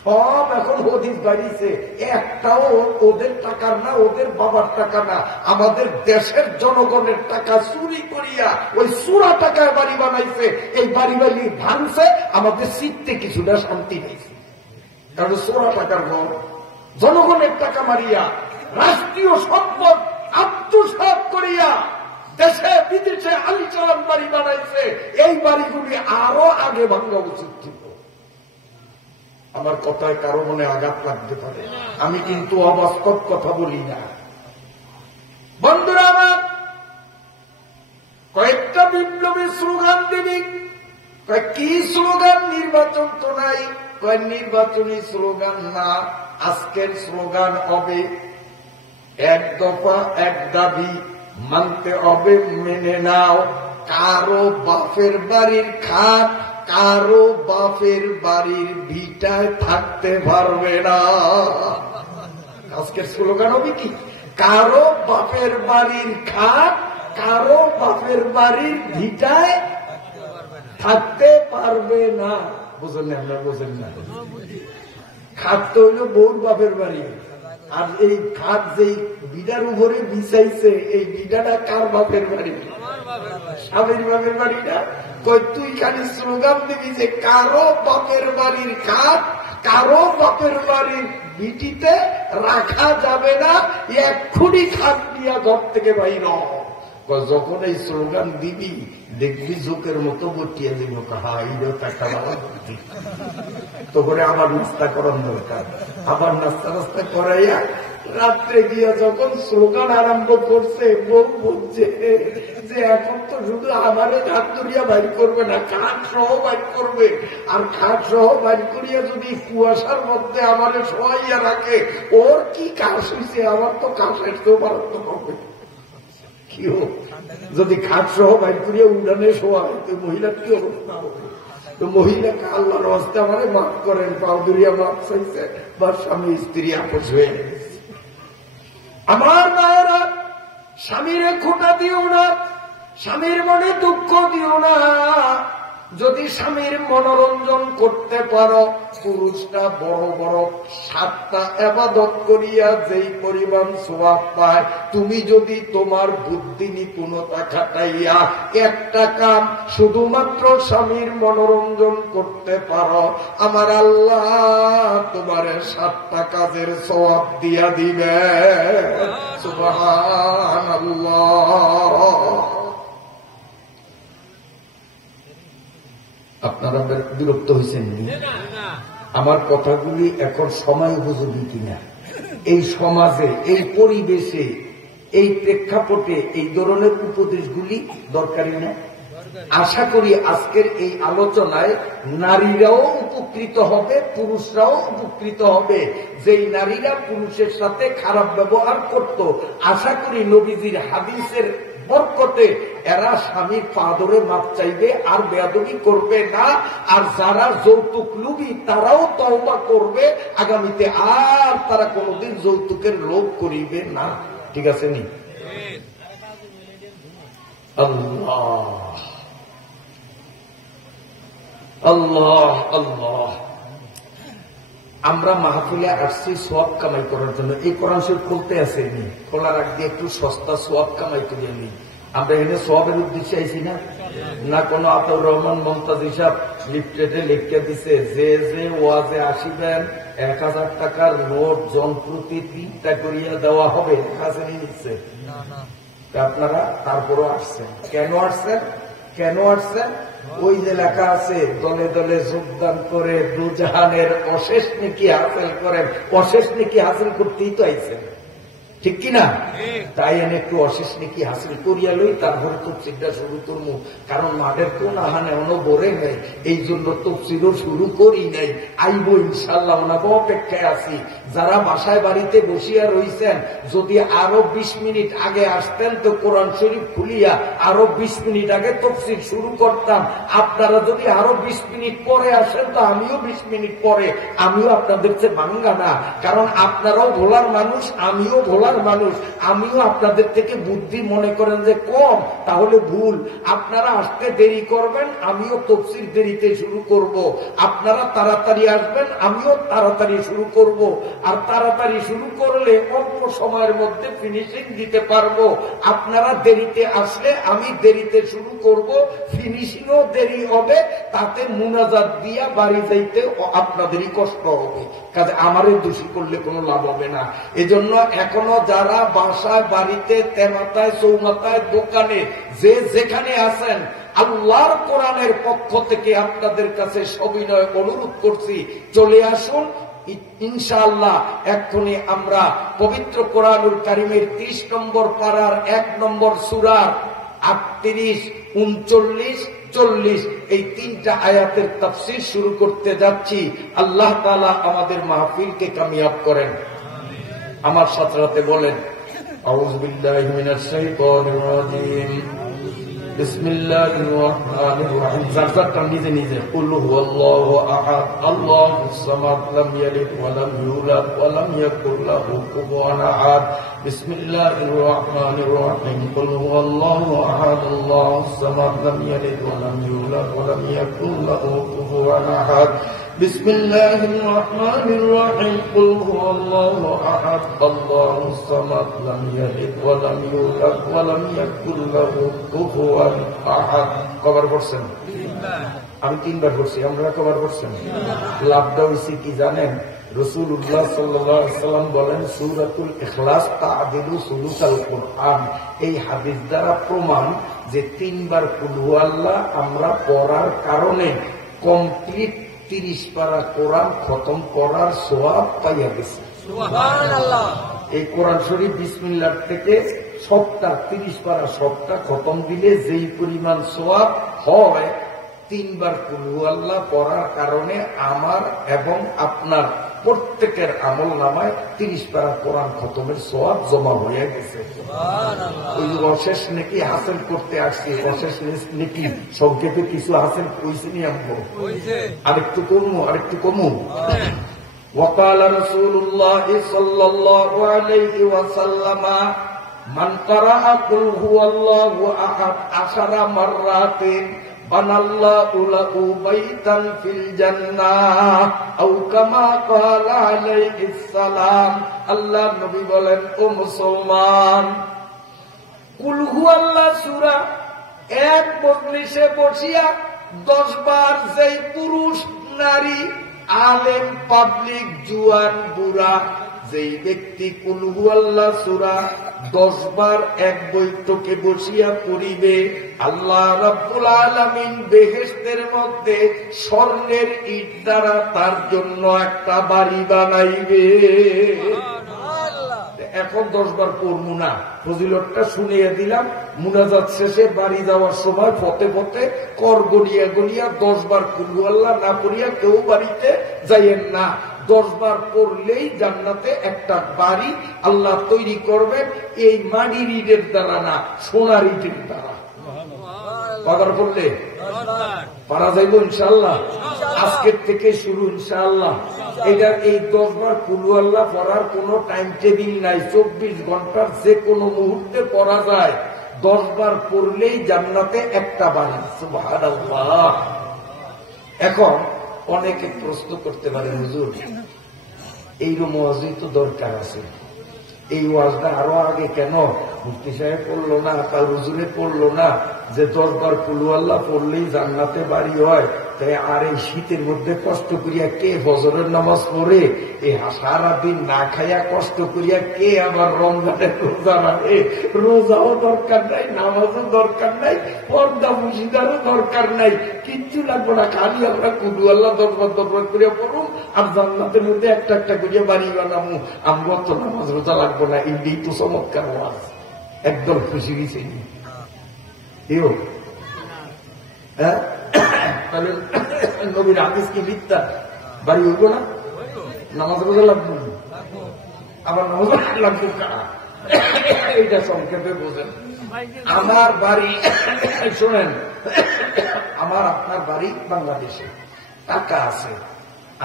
সব এখন হদিস বাড়িছে, একটাও ওদের টাকার না, ওদের বাবার টাকা না, আমাদের দেশের জনগণের টাকা চুরি করিয়া ওই চুরা টাকার বাড়ি বানাইছে। এই বাড়ি বাড়ি ভাঙছে, আমাদের চিত্তে কিছুটা শান্তি নেইছে, কারণ চোরা টাকার ঘর, জনগণের টাকা মারিয়া রাষ্ট্রীয় সম্পদ আত্মসাৎ করিয়া দেশে বিদেশে আলিচালান বাড়ি বানাইছে। এই বাড়িগুলি আরো আগে ভাঙা উচিত ছিল। আমার কথায় কারো মনে আঘাত লাগতে পারে, আমি কিন্তু অবাস্তব কথা বলি না। বন্ধুরা আমার, কয়েকটা বিপ্লবী স্লোগান দিবি। কি স্লোগান? নির্বাচন তো নাই, নির্বাচনী স্লোগান না, আজকের স্লোগান হবে 1 দফা 1 দাবি মানতে হবে, মেনে নাও। কারো বাপের বাড়ির খাট, কারো বাপের বাড়ির ভিটায় থাকতে পারবে না। আজকের স্লোগান হবে কি? কারো বাপের বাড়ির খাট, কারো বাপের বাড়ির ভিটায় থাকতে পারবে না। বুঝলেন না? আপনারা বোঝেন না? খাট তো হইল বউর বাপের বাড়ি, আর এই খাট যেই বিড়ার উপরে বিছাইছে, এই বিড়াটা কার বাপের বাড়ি? স্বামীর বাপের বাড়ি না। তুই খালি স্লোগান দিবি যে কারো বাপের বাড়ির খাট, কারো বাপের বাড়ির ভিটিতে রাখা যাবে না, এক্ষুনি খাট দিয়া ঘর থেকে বাইর। যখন এই স্লোগান দিবি দেখবি জোকের মতো বটিয়ে দিব, তখন আবার নাস্তা করার দরকার। আবার নাস্তা করাইয়া রাত্রে গিয়া যখন স্লোগান আরম্ভ করছে, বউ বলছে যে এখন তো শুধু আমারে হাত ধরিয়া বাইর করবে না, খাট সহ বাইর করবে। আর খাট সহ বাইর করিয়া যদি কুয়াশার মধ্যে আমারে শোয়াইয়া রাখে, ওর কি কাজ হয়েছে? আমার তো কাজ আসতেও পারত হবে। কি হোক, যদি খাট সহ বাইর করিয়া উড়ানে শোয়ায় তো মহিলার কি অবস্থা হবে? তো মহিলাকে আল্লাহর হস্তে আমারে মাফ করেন, পাও ধরিয়া মাফ চাইছে, বা স্বামী স্ত্রী আপোষ হয়ে গেছে। আমার মায়েরা, স্বামীরে খোঁটা দিও না, স্বামীর মনে দুঃখ দিও না। যদি স্বামীর মনোরঞ্জন করতে পারো, পুরুষটা বড় বড় 7টা ইবাদত করিয়া যেই পরিমাণ সওয়াব পায়, তুমি যদি তোমার বুদ্ধি নিপুণতা খাটাইয়া একটা কাম শুধুমাত্র স্বামীর মনোরঞ্জন করতে পারো, আমার আল্লাহ তোমার 7টা কাজের সওয়াব দিয়া দিবে। সুবহানাল্লাহ। আপনারা বিরক্ত হয়েছেন? আমার কথাগুলি এখন সময় উপযোগী কিনা? এই সমাজে, এই পরিবেশে, এই প্রেক্ষাপটে এই ধরনের উপদেশগুলি দরকারি না? আশা করি আজকের এই আলোচনায় নারীরাও উপকৃত হবে, পুরুষরাও উপকৃত হবে। যেই নারীরা পুরুষের সাথে খারাপ ব্যবহার করত, আশা করি নবীজির হাদিসের বরকতে এরা স্বামীর পা ধরে মাপ চাইবে, আর বেয়াদবি করবে না। আর যারা যৌতুক লুবি তারাও তওবা করবে, আগামীতে আর তারা কোনোদিন যৌতুকের লোভ করিবে না। ঠিক আছে নি? আল্লাহ আল্লাহ আল্লাহ। আমরা মাহফিলে আসছি সোয়াব কামাই করার জন্য। এই কোরআন শরীফ খুলতে আসেনি, খোলার আগ দিয়ে একটু সস্তা সোয়াব কামাই করিয়ে নিই। আমরা এখানে সোয়াবের উদ্দেশ্যে আইছি না। না কোনো আতাউর রহমান মমতাজ হিসাব লিফলেটে লিখতে দিছে যে যে ওয়াজে আসিবেন 1000 টাকার নোট জনপ্রতি 3টা করিয়া দেওয়া হবে। কাছে নিয়ে নিচ্ছে আপনারা, তারপরও আসছেন। কেন আসছেন? কেন আসছেন? ওই যে লেখা আছে দলে দলে যোগদান করে দুজাহানের অশেষ নেকি হাসিল করেন। অশেষ নেকি হাসিল করতেই তো আইছেন, ঠিক কিনা? তাই এনে একটু অশেষ নেকি হাসিল করিয়া লই, তারপরে তফসিরটা শুরু করবো। কারণ মাঠের তো নাহানে অন্য বরে নেই, এই জন্য তফসিরও শুরু করি নাই। আইব ইনশাল্লাহ, ওনাকে অপেক্ষায় আছি। যারা বাসায় বাড়িতে বসিয়া রইছেন, যদি আরো 20 মিনিট আগে আসতেন তো কোরআন শরীফ খুলিয়া আরো 20 মিনিট আগে তফসির শুরু করতাম। আপনারা যদি আরো 20 মিনিট পরে আসেন তো আমিও 20 মিনিট পরে, আমিও আপনাদের চেয়ে ভাঙ্গা না। কারণ আপনারাও ভোলার মানুষ, আমিও ভোলার মানুষ। আমিও আপনাদের থেকে বুদ্ধি মনে করেন যে কম, তাহলে ভুল। আপনারা আসতে দেরি করবেন, আমিও তফসির দেরিতে শুরু করব। আপনারা তাড়াতাড়ি আসবেন, আমিও তাড়াতাড়ি শুরু করব। আর তাড়াতাড়ি শুরু করলে অল্প সময়ের মধ্যে ফিনিশিং দিতে পারবো। আপনারা দেরিতে আসলে আমি দেরিতে শুরু করব, ফিনিশিংও দেরি হবে। তাতে মুনাজাত দিয়া বাড়ি যাইতে আপনাদেরই কষ্ট হবে। কাজে আমারে দোষী করলে কোনো লাভ হবে না। এজন্য এখনো যারা বাসায় বাড়িতে তেমাতায় চৌমাতায় দোকানে যে যেখানে আছেন, আল্লাহর কোরআনের পক্ষ থেকে আপনাদের কাছে সবিনয় অনুরোধ করছি, চলে আসুন। ইনশাআল্লাহ এক্ষুনি আমরা পবিত্র কোরআনুল কারীমের 30 নম্বর পারার 1 নম্বর সূরার 38, 39, 40 এই 3টা আয়াতের তাফসীর শুরু করতে যাচ্ছি। আল্লাহ তাআলা আমাদের মাহফিলকে কামিয়াব করেন। আমার সাথে সাথে বলেন, আউযু বিল্লাহি মিনাশ শাইতানির রাজীম, বিসমিল্লাহির রহমানির রহিম। যারটা নিজে নিজে কুল হুয়াল্লাহু আহাদ আল্লাহুস সামাদ লাম ইয়ালিদ ওয়া লাম ইউলাদ ওয়া লাম ইয়াকুল লাহু কুফুওয়ান আহাদ। বিসমিল্লাহির রহমানির রহিম কুল হুয়াল্লাহু আহাদ আল্লাহুস সামাদ লাম ইয়ালিদ ওয়া লাম ইউলাদ ওয়া লাম ইয়াকুল লাহু কুফুওয়ান আহাদ। বিসমিল্লাহির রহমানির রহিম কুল হুয়াল্লাহু আহাদ আল্লাহুস সামাদ লাম ইয়ালিদ ওয়া লাম ইউলাদ ওয়া লাম ইয়াকুল লাহু কুফুওয়ান আহাদ। কবার পড়ছেন? আমি 3বার পড়ছি। আমরা কবার পড়ছেন? লাভটা হইছে কি জানেন? রাসূলুল্লাহ সাল্লাল্লাহু আলাইহি ওয়াসাল্লাম বলেন, সূরাতুল ইখলাস তা'দিলু সুলুসাল কুরআন। এই হাদিস দ্বারা প্রমাণ যে 3বার কুল হুয়াল্লাহ আমরা পড়ার কারণে কমপ্লিট 30 পারা কোরআন খতম করার সওয়াব পাইয়া গেছে। সুবহানাল্লাহ। এই কোরআন শরীফ বিসমিল্লাহ থেকে সবটা 30 পারা সবটা খতম দিলে যেই পরিমাণ সওয়াব হয়, 3বার কুল হুয়াল্লাহ পড়ার কারণে আমার এবং আপনার প্রত্যেকের আমল নামায় 30 পারা কোরআন খতমের সওয়াব জমা হয়ে গেছে। ওই অশেষ নেকি হাসিল করতে আসছি। অশেষ নেকি সংক্ষেপে কিছু হাসিল কইছি নি আমগো? আরেকটু কমু। ওয়াকালা রাসূলুল্লাহ সাল্লাল্লাহু আলাইহি ওয়াসাল্লাম, মান ক্বারাআ কুল হুয়াল্লাহু আহাদ 10 মাররাতিন বানাল্লাহু লাহু বাইতান ফিল জান্নাহ আও কামা ক্বালা আলাইহিস সালাম। আল্লাহ নবী বলেন, ও মুসলমান, কুল হুয়াল্লাহ সূরা এক মজলিসে বসিয়া 10 বার যেই পুরুষ নারী আলেম পাবলিক জুয়ান বুড়া যেই ব্যক্তি কুল হুয়াল্লাহ সূরা 10 বার এক বৈঠকে বসিয়া পড়িবে, আল্লাহ রাব্বুল আলামিন বেহেশতের মধ্যে স্বর্ণের ইট দ্বারা তার জন্য একটা বাড়ি বানাইবে। এখন 10 বার পড়বো না, ফজিলতটা শুনিয়ে দিলাম। মুনাজাত শেষে বাড়ি যাওয়ার সময় পথে পথে কর গড়িয়া গড়িয়া 10 বার কুলু আল্লাহ না পড়িয়া কেউ বাড়িতে যাইয়েন না। 10 বার পড়লেই জান্নাতে একটা বাড়ি আল্লাহ তৈরি করবেন, এই মাটির ইটের দ্বারা না, সোনার ইটের দ্বারা। বাবার পড়লে পারা যাইব ইনশাআল্লাহ। আজকের থেকে শুরু ইনশাআল্লাহ। এটার এই 10 বার কুলু আল্লাহ পড়ার কোন টাইম টেবিল নাই, 24 ঘন্টার যে কোনো মুহূর্তে পড়া যায়। 10 বার পড়লেই জান্নাতে একটা বাড়ি। সুবহানাল্লাহ। এখন অনেকে প্রশ্ন করতে পারে, হুজুর এইরকম ওয়াজই তো দরকার আছে, এই ওয়াজটা আরো আগে কেন মুফতি সাহেব পড়লো না, তার হুজুরে পড়লো না যে 10 বার কুলু আল্লাহ পড়লেই জান্নাতে বাড়ি হয়? তাই আর এই শীতের মধ্যে কষ্ট করিয়া কে ফজরের নামাজ পড়ে? এই সারাদিন না খাইয়া কষ্ট করিয়া কে আবার রমজানের রোজা রাখে? রোজাও দরকার নাই, নামাজও দরকার নাই, পর্দা মুশিদারও দরকার নাই, কিচ্ছু লাগবো না। খালি আমরা কুলু আল্লাহ 10 বার 10 বার করিয়া পড়ুন আর জান্নাতের মধ্যে একটা একটা করিয়া বাড়ি বানাবো। আমরা তো নামাজ রোজা লাগবো না। এই তো চমৎকার ওয়াজ, একদম খুশি গেছে। তাহলে নবীর হাদিস কি মিথ্যা? বাড়ি হইব না? নামাজ রোজা লাগবে, আবার নামাজ লাগবে কারা? এইটা সংক্ষেপে বোঝেন। আমার বাড়ি, শোনেন, আমার আপনার বাড়ি বাংলাদেশে, টাকা আছে।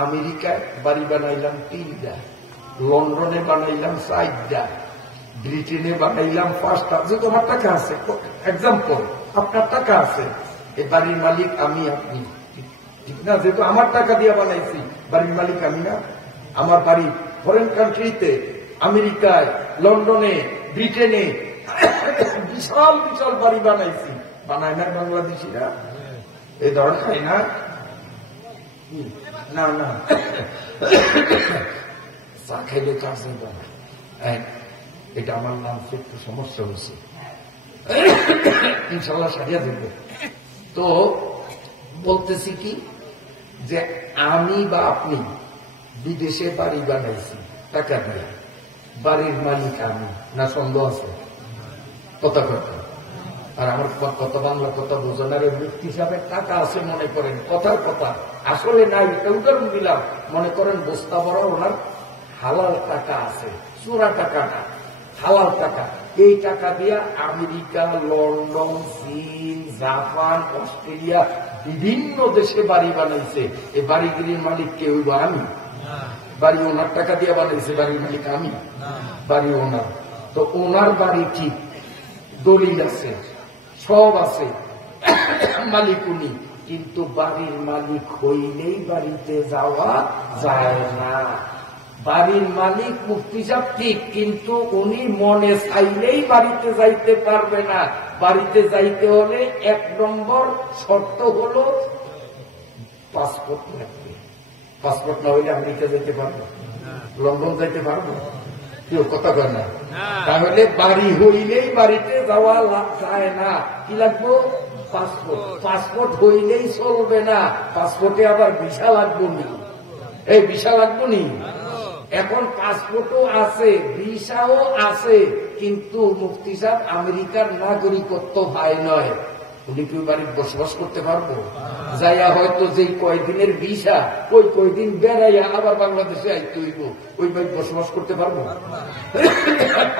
আমেরিকায় বাড়ি বানাইলাম 3টা, লন্ডনে বানাইলাম 4টা, ব্রিটেনে বানাইলাম 5টা। যে তোমার টাকা আছে, এক্সাম্পল, আপনার টাকা আছে, এই বাড়ির মালিক আমি, আপনি, ঠিক না? যেহেতু আমার টাকা দিয়ে বানাইছি, বাড়ির মালিক আমি না? আমার বাড়ি ফরেন কান্ট্রিতে, আমেরিকায়, লন্ডনে, ব্রিটেনে বিশাল বিশাল বাড়ি বানাইছি। বানায় না বাংলাদেশিরা? এই ধর খাই না? না না, চা খাইলে কাজ বানায়। এটা আমার নাম একটু সমস্যা হয়েছে, ইনশাল্লাহ সারিয়া দেব। তো বলতেছি কি, যে আমি বা আপনি বিদেশে বাড়ি বানাইছি টাকা দিয়ে, বাড়ির মালিক আমি না? সন্দেহ আছে? কথা কথা। আর আমার কথা বাংলা কথা বোঝেন। আর ব্যক্তি হিসাবে টাকা আছে মনে করেন, কথার কথা, আসলে নাই। উদাহরণ দিলাম, মনে করেন বস্তা বড় ওনার হালাল টাকা আছে, চোরা টাকা না, হালাল টাকা। এই টাকা দিয়া আমেরিকা, লন্ডন, চীন, জাপান, অস্ট্রেলিয়া, বিভিন্ন দেশে বাড়ি বানাইছে। এই বাড়িগুলির মালিক কেউ বা আমি? বাড়ি ওনার টাকা দিয়ে বানাইছে, বাড়ির মালিক আমি? বাড়ি ওনার। তো ওনার বাড়ি ঠিক, দলিল আছে, সব আছে, মালিক উনি, কিন্তু বাড়ির মালিক হইলেই বাড়িতে যাওয়া যায় না। বাড়ির মালিক মুফতি সাহেব ঠিক, কিন্তু উনি মনে চাইলেই বাড়িতে যাইতে পারবে না। বাড়িতে যাইতে হলে 1 নম্বর শর্ত হলো পাসপোর্ট লাগবে। পাসপোর্ট না হইলে আমেরিকা যেতে পারবো, লন্ডন যাইতে পারবো? কেউ কথা কয় না। তাহলে বাড়ি হইলেই বাড়িতে যাওয়া যায় না। কি লাগবো? পাসপোর্ট। পাসপোর্ট হইলেই চলবে না, পাসপোর্টে আবার ভিসা লাগবো নি। এই ভিসা লাগবো নি। এখন পাসপোর্টও আছে, ভিসাও আছে, কিন্তু মুফতি সাহেব আমেরিকার নাগরিকত্ব ভাই নয়। উনি কি বাড়িতে বসবাস করতে পারবো? যাইয়া হয়তো যেই কয়দিনের ভিসা, ওই কয়দিন বেড়াইয়া আবার বাংলাদেশে আইতে হইব, ওই বাড়ি বসবাস করতে পারবো?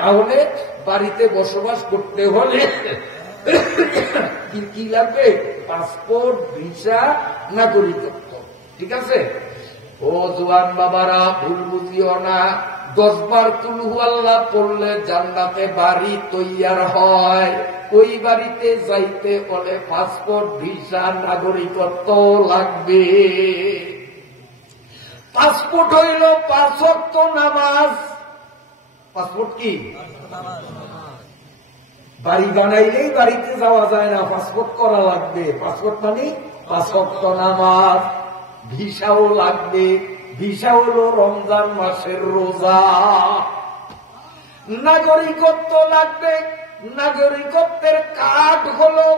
তাহলে বাড়িতে বসবাস করতে হলে কি লাগবে? পাসপোর্ট, ভিসা, নাগরিকত্ব। ঠিক আছে? ও জোয়ান বাবারা, ভুল বুঝিও না। 10 বার কুল হুয়াল্লাহ পড়লে জান্নাতে বাড়ি তৈয়ার হয়। ওই বাড়িতে যাইতে হলে পাসপোর্ট, ভিসা, নাগরিকত্ব লাগবে। পাসপোর্ট হইল 5 ওয়াক্ত নামাজ। পাসপোর্ট কি? বাড়ি বানাইলেই বাড়িতে যাওয়া যায় না, পাসপোর্ট করা লাগবে। পাসপোর্ট মানে 5 ওয়াক্ত নামাজ। ভিসাও লাগবে। ভিসা হলো রমজান মাসের রোজা। নাগরিকত্ব লাগবে। নাগরিকত্বের কার্ড হলো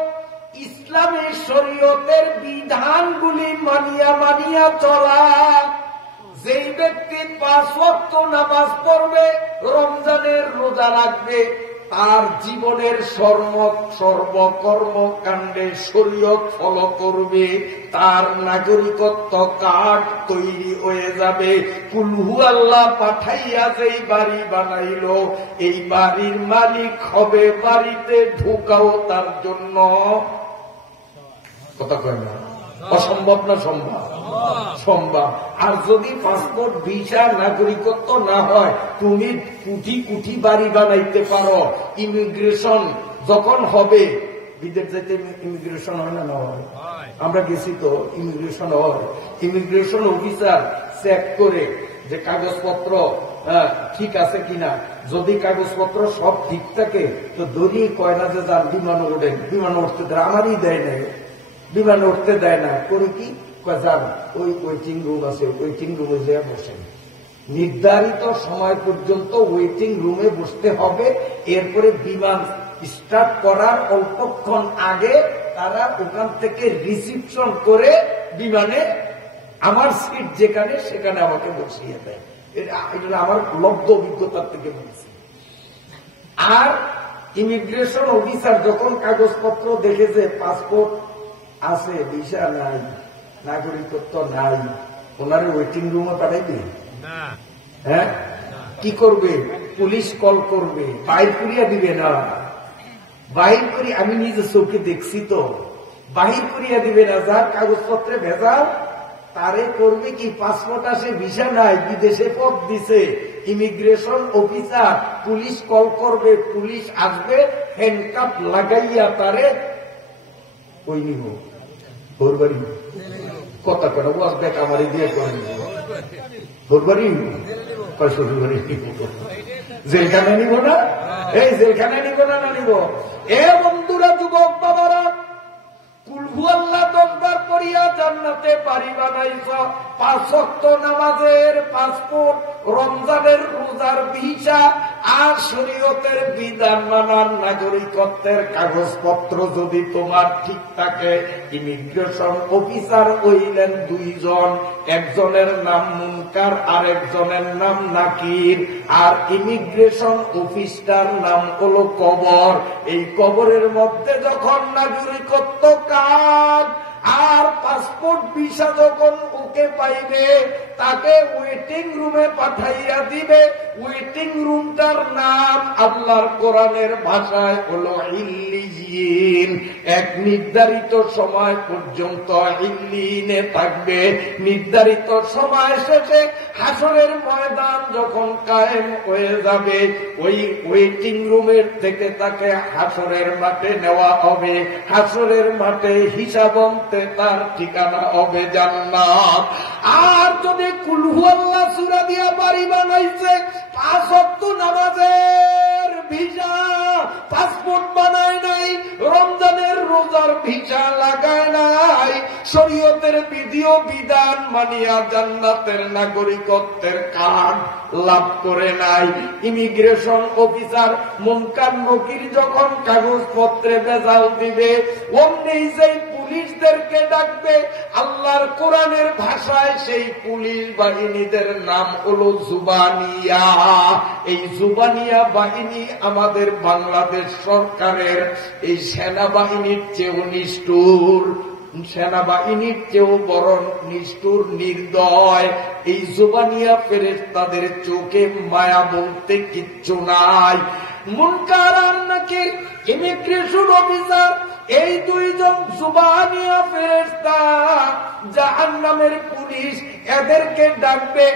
ইসলামের শরীয়তের বিধানগুলি মানিয়া মানিয়া চলা। যেই ব্যক্তি 5 ওয়াক্ত নামাজ পড়বে, রমজানের রোজা রাখবে, তার জীবনের সর্বকর্মকাণ্ডে শরীয়ত ফলো করবে, তার নাগরিকত্ব কার্ড তৈরি হয়ে যাবে। কুলহু আল্লাহ পাঠাইয়া যেই বাড়ি বানাইল, এই বাড়ির মালিক হবে, বাড়িতে ঢোকাও তার জন্য কথা কয় না অসম্ভব না সম্ভব? সম্ভব। আর যদি পাসপোর্ট ভিসা নাগরিকত্ব না হয়, তুমি কোটি কোটি বাড়ি বানাইতে পারো। ইমিগ্রেশন যখন হবে, বিদেশ যেতে ইমিগ্রেশন হয় না, না হয়? আমরা গেছি তো, ইমিগ্রেশন হয়। ইমিগ্রেশন অফিসার চেক করে যে কাগজপত্র ঠিক আছে কিনা। যদি কাগজপত্র সব ঠিক থাকে তো দড়ি কয় না যে যার বিমান ওঠেন, বিমান উঠতে দেয়, আমারই দেয় নাই, বিমান উঠতে দেয় না। করে কি যান, ওই ওয়েটিং রুম আছে, ওয়েটিং রুমে যেয়ে বসেন। নির্ধারিত সময় পর্যন্ত ওয়েটিং রুমে বসতে হবে। এরপরে বিমান স্টার্ট করার অল্পক্ষণ আগে তারা ওখান থেকে রিসিপশন করে বিমানে আমার সিট যেখানে সেখানে আমাকে বসিয়ে দেয়। এটা আমার লব্ধ অভিজ্ঞতার থেকে বলছি। আর ইমিগ্রেশন অফিসার যখন কাগজপত্র দেখেছে, পাসপোর্ট আছে, ভিসা নাই, নাগরিকত্ব নাই, ওনার ওয়েটিং রুমে পাঠাইবে? হ্যাঁ, কি করবে? পুলিশ কল করবে, বাইর করিয়া দিবে না। বাহির করি, আমি নিজে চোখে দেখছি তো, বাহির করিয়া দিবে না। যার কাগজপত্রে ভেজাল তারে করবে কি, পাসপোর্ট আসে, ভিসা নাই, বিদেশে পথ দিছে, ইমিগ্রেশন অফিসার পুলিশ কল করবে, পুলিশ আসবে, হ্যান্ডকাপ লাগাইয়া তারে ওই নিব ওর বাড়ি। কথা করে ওয়াজ দেখ আমারই দিয়ে করে নিব ওর বাড়ি, শ্বশুর বাড়ি নিব, জেলখানে নিব না? এই জেলখানে নিব না, না নিব? এ বন্ধুরা, যুবক বাবারা, কুলহু আল্লাহ 10 বার পড়িয়া জান্নাতে বাড়ি বানাইছ, 5 ওয়াক্ত নামাজের পাসপোর্ট, রমজানের রোজার ভিসা, আর শরীয়তের বিধান মানার নাগরিকত্বের কাগজপত্র যদি তোমার ঠিক থাকে, ইমিগ্রেশন অফিসার হইলেন 2 জন। একজনের নাম মুনকার, আর একজনের নাম নাকির। আর ইমিগ্রেশন অফিসটার নাম হলো কবর। এই কবরের মধ্যে যখন নাগরিকত্ব কার্ড আর পাসপোর্ট ভিসা যখন ওকে পাইবে, তাকে ওয়েটিং রুমে পাঠাইয়া দিবে। ওয়েটিং রুমটার নাম আল্লাহর কোরআনের ভাষায় হলো ইল্লিয়িন। এক নির্ধারিত সময় পর্যন্ত ইল্লিয়িনে থাকবে। নির্ধারিত সময় শেষে হাসরের ময়দান যখন কায়েম হয়ে যাবে, ওই ওয়েটিং রুমের থেকে তাকে হাসরের মাঠে নেওয়া হবে। হাসরের মাঠে হিসাব অন্তে তার ঠিকানা হবে জান্নাত। আর যদি কুলহু আল্লাহ সূরা দিয়া বাড়ি বানাইছে, 5 ওয়াক্ত নামাজের ভিসা, পাসপোর্ট বানায় নাই, রমজানের রোজার ভিসা লাগায় নাই, শরীয়তের বিধি ও বিধান মানিয়া জান্নাতের নাগরিকত্বের কার্ড লাভ করে নাই, ইমিগ্রেশন অফিসার মুনকার নকির যখন কাগজপত্রে ভেজাল দিবে, অমনি যেই পুলিশদেরকে ডাকবে, আল্লাহর কোরআনের ভাষায় সেই পুলিশ বাহিনীদের নাম হলো জুবানিয়া। এই জুবানিয়া বাহিনী আমাদের বাংলাদেশ সরকারের এই সেনাবাহিনীর চেয়েও নিষ্ঠুর, সেনাবাহিনীর চেয়েও বড় নিষ্ঠুর, নির্দয়। এই জুবানিয়া ফেরেশতাদের চোখে মায়া বলতে কিচ্ছু নাই। মুনকার আর নাকির ইমিগ্রেশন অফিসার, এই 2 জন জুবানিয়া ফেরেশতা, জাহান্নামের পুলিশ, এদেরকে ডাকবে।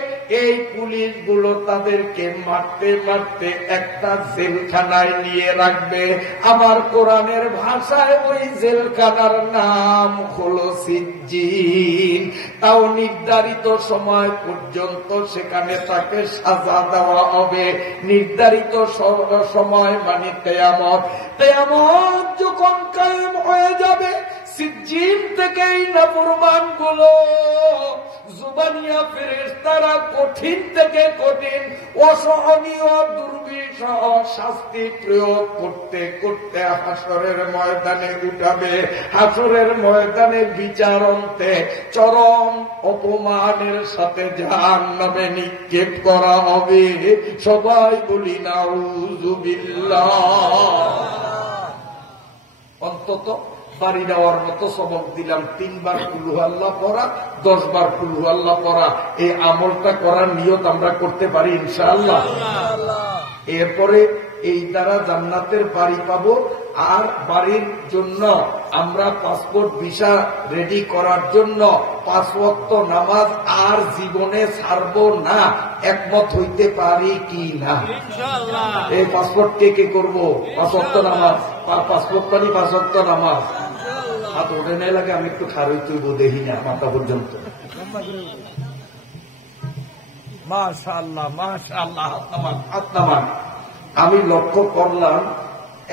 এই পুলিশগুলো তাদেরকে মারতে মারতে একটা জেলখানায় নিয়ে রাখবে। আমার কোরআনের ভাষায় ওই জেলখানার নাম হলো সিজ্জিন। তাও নির্ধারিত সময় পর্যন্ত সেখানে তাকে সাজা দেওয়া হবে। নির্ধারিত সময় মানে কিয়ামত। কিয়ামত যখন কায়েম হয়ে যাবে, সিজ্জিন থেকেই নাফরমান গুলো জুবানিয়া ফেরেশতারা কঠিন থেকে কঠিন অসহনীয় দুর্বিষহ শাস্তি প্রয়োগ করতে করতে হাসরের ময়দানে উঠাবে। হাসরের ময়দানে বিচারন্তে চরম অপমানের সাথে জাহান্নামে নিক্ষেপ করা হবে। সবাই বলি নাউযুবিল্লাহ। অন্তত বাড়ি দেওয়ার মতো সবক দিলাম, 3 বার কুল হুয়াল্লাহ পড়া, 10 বার কুল হুয়াল্লাহ পড়া। এই আমলটা করার নিয়ত আমরা করতে পারি ইনশাআল্লাহ। এরপরে এই দ্বারা জান্নাতের বাড়ি পাবো। আর বাড়ির জন্য আমরা পাসপোর্ট ভিসা রেডি করার জন্য 5 ওয়াক্ত নামাজ আর জীবনে ছাড়বো না, একমত হইতে পারি কি না? এই পাসপোর্ট কে কে করবো? 5 ওয়াক্ত নামাজ, পাসপোর্ট পানি 5 ওয়াক্ত নামাজ। হাত ওঠে নাই লাগে, আমি একটু খারই তুইব দেখি না মাথা পর্যন্ত। মাশাআল্লাহ মাশাআল্লাহ, হাত নামান। আমি লক্ষ্য করলাম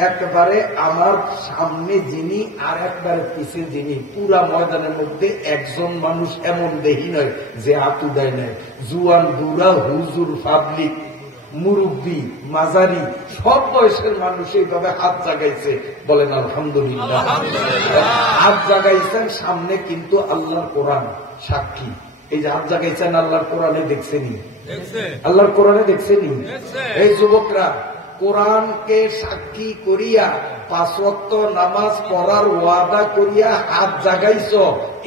একবারে আমার সামনে যিনি আর একবারে পিছিয়ে যিনি, পুরা ময়দানের মধ্যে একজন মানুষ এমন দেখি নয় যে হাত উদায় নেয়। জুয়ান বুড়া হুজুর পাবলিক মুরব্বী মাজারি সব বয়সের মানুষ এইভাবে হাত জাগাইছে। বলেন আলহামদুলিল্লাহ। হাত জাগাইছেন সামনে, কিন্তু আল্লাহর কোরআন সাক্ষী। এই যে হাত জাগাইছেন আল্লাহর কোরআনে দেখছেনি, আল্লাহর কোরআনে দেখছেনি। এই যুবকরা কোরআনকে সাক্ষী করিয়া 5 ওয়াক্ত নামাজ পড়ার ওয়াদা করিয়া হাত জাগাইছ,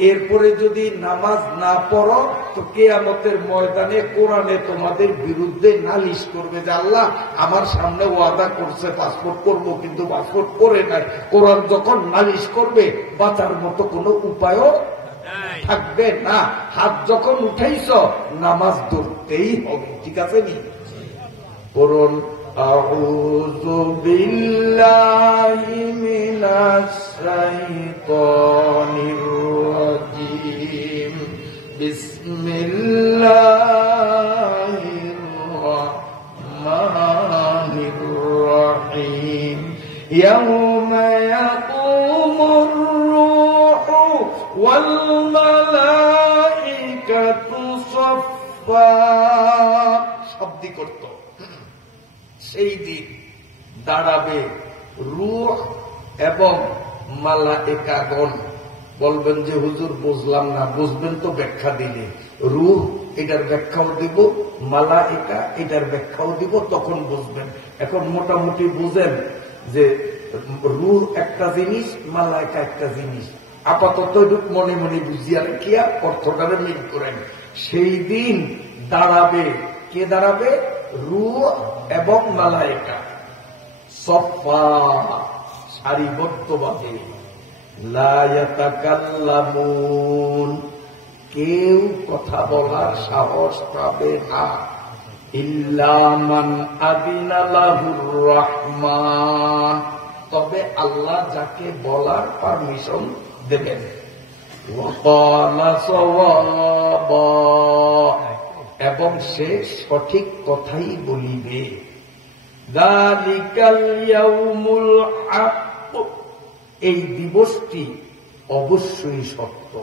এরপরে যদি নামাজ না পড়ো তো কিয়ামতের ময়দানে কোরআনে তোমাদের বিরুদ্ধে নালিশ করবে যে আল্লাহ আমার সামনে ওয়াদা করছে পাসপোর্ট করবো, কিন্তু পাসপোর্ট করে নাই। কোরআন যখন নালিশ করবে বাঁচার মতো কোনো উপায়ও থাকবে না। হাত যখন উঠাইছ নামাজ ধরতেই হবে। ঠিক আছে নি? করুন আউযু বিল্লাহি মিনাশ শাইতানির রাজীম। বিসমিল্লাহির রাহমানির রাহিম। ইয়াওমা ইয়াকুমুর রূহু ওয়াল মালাইকাতু সাফফা। শব্দ করত। সেই দিন দাঁড়াবে রূহ এবং মালায়েকাগণ। বলবেন যে হুজুর বুঝলাম না। বুঝবেন তো ব্যাখ্যা দিলে। রূহ এটার ব্যাখ্যাও দিব, মালায়েকা এটার ব্যাখ্যাও দিব, তখন বুঝবেন। এখন মোটামুটি বুঝেন যে রূহ একটা জিনিস, মালায়েকা একটা জিনিস। আপাতত মনে মনে বুঝিয়া রাখিয়া অর্থটারে মিল করেন। সেই দিন দাঁড়াবে, কে দাঁড়াবে? রূহ এবং মালায়েকা সফা, সারিবদ্ধভাবে। লা ইয়াতাকাল্লামুন, কেউ কথা বলার সাহস পাবে না। ইল্লা মান আযিনা লাহুর রহমান, তবে আল্লাহ যাকে বলার পারমিশন দেবেন। ওয়া ক্বালা সাওয়াবা, এবং সে সঠিক কথাই বলিবে। যালিকাল ইয়াউমুল হক, এই দিবসটি অবশ্যই সত্য।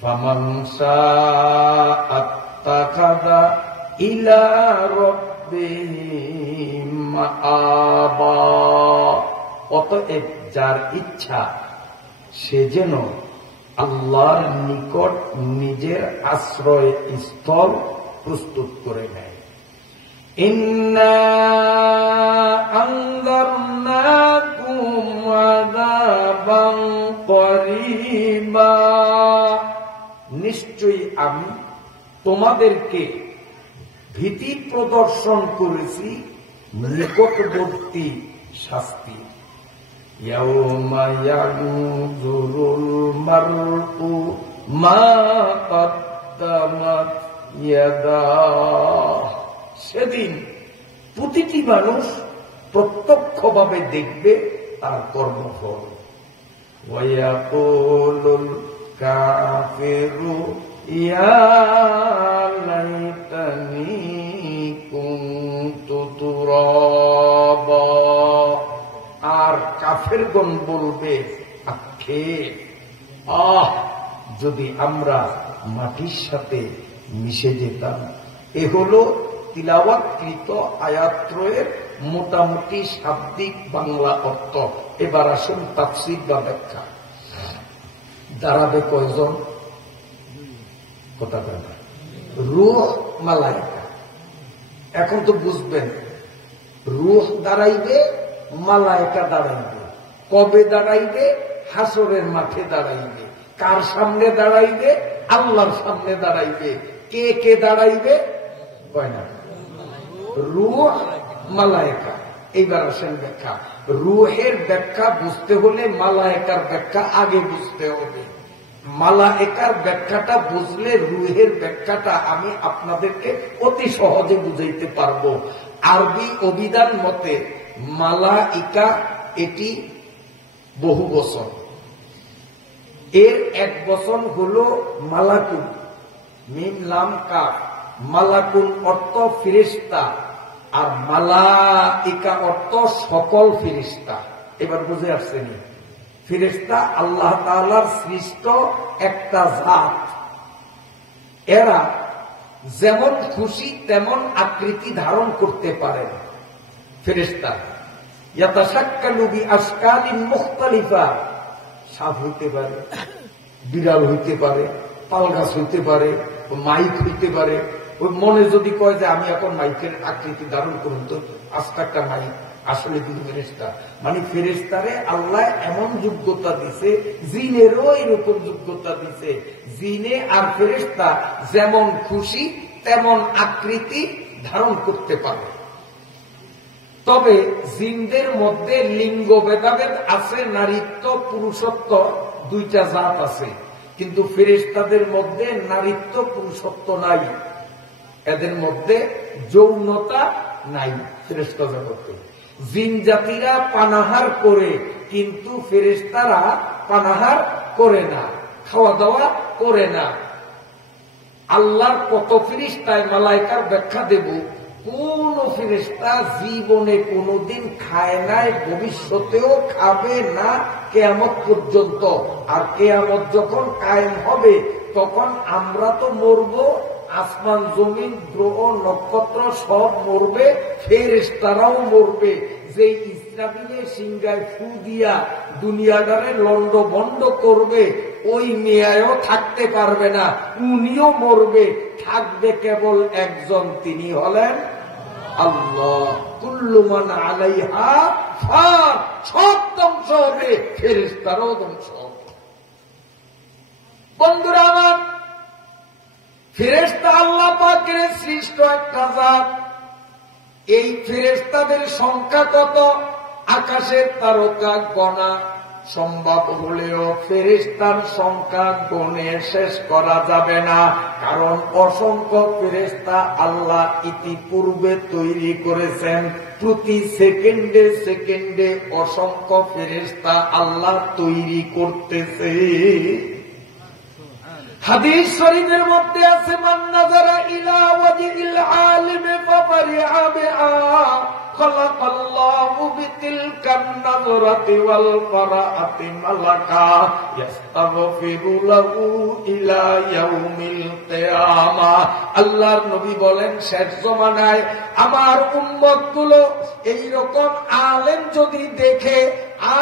ফামান শাআ আত্তাখাযা ইলা রাব্বিহি মাআবা, অতএব যার ইচ্ছা সে যেন আল্লাহর নিকট নিজের আশ্রয় স্থল প্রস্তুত করে নেয়। ইন্না আনযারনাকুম আযাবান করিবা, নিশ্চয়ই আমি তোমাদেরকে ভীতি প্রদর্শন করেছি নিকটবর্তী শাস্তি। ইয়াউমা ইয়ানজুরুল মারউ মা কদ্দামাত ইয়াদাহ, সেদিন প্রতিটি মানুষ প্রত্যক্ষভাবে দেখবে তার কর্মফল। ওয়ায়াকুলুল কাফিরু ইয়া লাইতানি কুনতু তুরাবা, আর কাফেরগণ বলবে আক্ষেপ, যদি আমরা মাটির সাথে মিশে যেতাম। এ হল তিলাওয়াতকৃত আয়াত্রয়ের মোটামুটি শাব্দিক বাংলা অর্থ। এবার আসুন তাফসীর বা ব্যাখ্যা। দাঁড়াবে কয়জন? কথা বলেন। রূহ মালায়েকা। এখন তো বুঝবেন, রূহ দাঁড়াইবে, মালায়েকা দাঁড়াইবে। কবে দাঁড়াইবে? হাসরের মাঠে দাঁড়াইবে। কার সামনে দাঁড়াইবে? আল্লাহর সামনে দাঁড়াইবে। কে কে দাঁড়াইবে? কয় না, রূহ মালায়েকা। এইবার আসেন ব্যাখ্যা। রূহের ব্যাখ্যা বুঝতে হলে মালায়েকার ব্যাখ্যা আগে বুঝতে হবে। মালায়েকার ব্যাখ্যাটা বুঝলে রূহের ব্যাখ্যাটা আমি আপনাদেরকে অতি সহজে বুঝাইতে পারবো। আরবি অভিধান মতে মালাইকা এটি বহু বচন। এর এক বচন হল মালাকুন, মিম লাম কাফ। মালাকুন অর্থ ফেরেশতা, আর মালাইকা অর্থ সকল ফেরেশতা। এবার বুঝে আসছেন? ফেরেশতা আল্লাহ তাআলার সৃষ্ট একটা জাত। এরা যেমন খুশি তেমন আকৃতি ধারণ করতে পারে। ফেরেশতা ইয়াতাশাক্কালু বিআশকালিন মুখতালিফা। সাপ হইতে পারে, বিড়াল হইতে পারে, তালগাছ হইতে পারে, মাইক হইতে পারে। ওই মনে যদি কয় যে আমি এখন মাইকের আকৃতি ধারণ করুন, তো আস্তে একটা মাইক আসলে কিন্তু ফেরেশতা। মানে ফেরেশতারে আল্লাহ এমন যোগ্যতা দিছে, জিনেরও এরকম যোগ্যতা দিছে। জিনে আর ফেরেশতা যেমন খুশি তেমন আকৃতি ধারণ করতে পারে। তবে জিনদের মধ্যে লিঙ্গ ভেদাভেদ আছে, নারীত্ব পুরুষত্ব দুইটা জাত আছে। কিন্তু ফেরেশতাদের মধ্যে নারীত্ব পুরুষত্ব নাই, এদের মধ্যে যৌনতা নাই। ফেরেশতা জগতে জিন জাতিরা পানাহার করে, কিন্তু ফেরেশতারা পানাহার করে না, খাওয়া দাওয়া করে না। আল্লাহর কত ফেরেশতায় মালায়েকার ব্যাখ্যা দেব। কোন ফেরেশতা জীবনে কোনদিন খায় নাই, ভবিষ্যতেও খাবে না কিয়ামত পর্যন্ত। আর কিয়ামত যখন কায়েম হবে তখন আমরা তো মরব, আসমান জমিন গ্রহ নক্ষত্র সব মরবে, ফেরেশতারাও মরবে। যে ইসরাফিলের সিংহায় ফু দিয়া দুনিয়াটারে লন্ড বন্ড করবে, ওই মেয়ায়ও থাকতে পারবে না, উনিও মরবে। থাকবে কেবল একজন, তিনি হলেন আল্লাহ। কুল্লু মান আলাইহা ফান। সব ধ্বংস হবে, ফেরেশতারাও ধ্বংস হবে। বন্ধুরা আমার, ফেরেশতা আল্লাহ পাকের সৃষ্ট একটা জাত। এই ফেরেশতাদের সংখ্যা কত? আকাশের তারকা গণা সম্ভব হলেও ফেরেশতার সংখ্যা গণে শেষ করা যাবে না। কারণ অসংখ্য ফেরেশতা আল্লাহ ইতিপূর্বে তৈরি করেছেন। প্রতি সেকেন্ডে সেকেন্ডে অসংখ্য ফেরেশতা আল্লাহ তৈরি করতেছে। হাদিস শরীফের মধ্যে আছে, মান নাযারা ইলা ওয়াজহিল আলিমি ফাফারিহা বিহা খালাকাল্লাহু বিতিলকান নাযরাতি ওয়াল ফারাআতি মালাকা ইস্তাগফিরু লাহু ইলা ইয়াউমিল কিয়ামাহ। আল্লাহর নবী বলেন, শেষ জমানায় আমার উম্মতগুলো এইরকম আলেম যদি দেখে,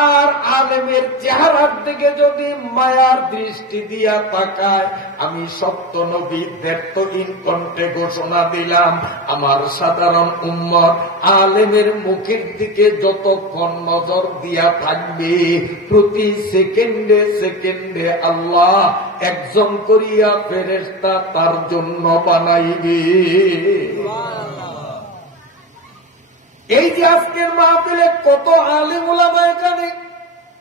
আর আলেমের চেহারার দিকে যদি মায়ার দৃষ্টি দিয়া তাকায়, আমি সত্য নবী ব্যর্থহীন কণ্ঠে ঘোষণা দিলাম, আমার সাধারণ উম্মত আলেমের মুখের দিকে যতক্ষণ নজর দিয়া থাকবে, প্রতি সেকেন্ডে সেকেন্ডে আল্লাহ একজন করিয়া ফেরেশতা তার জন্য বানাইবে। এই যে আজকের মাহফিলে কত আলেম ওলামা এখানে,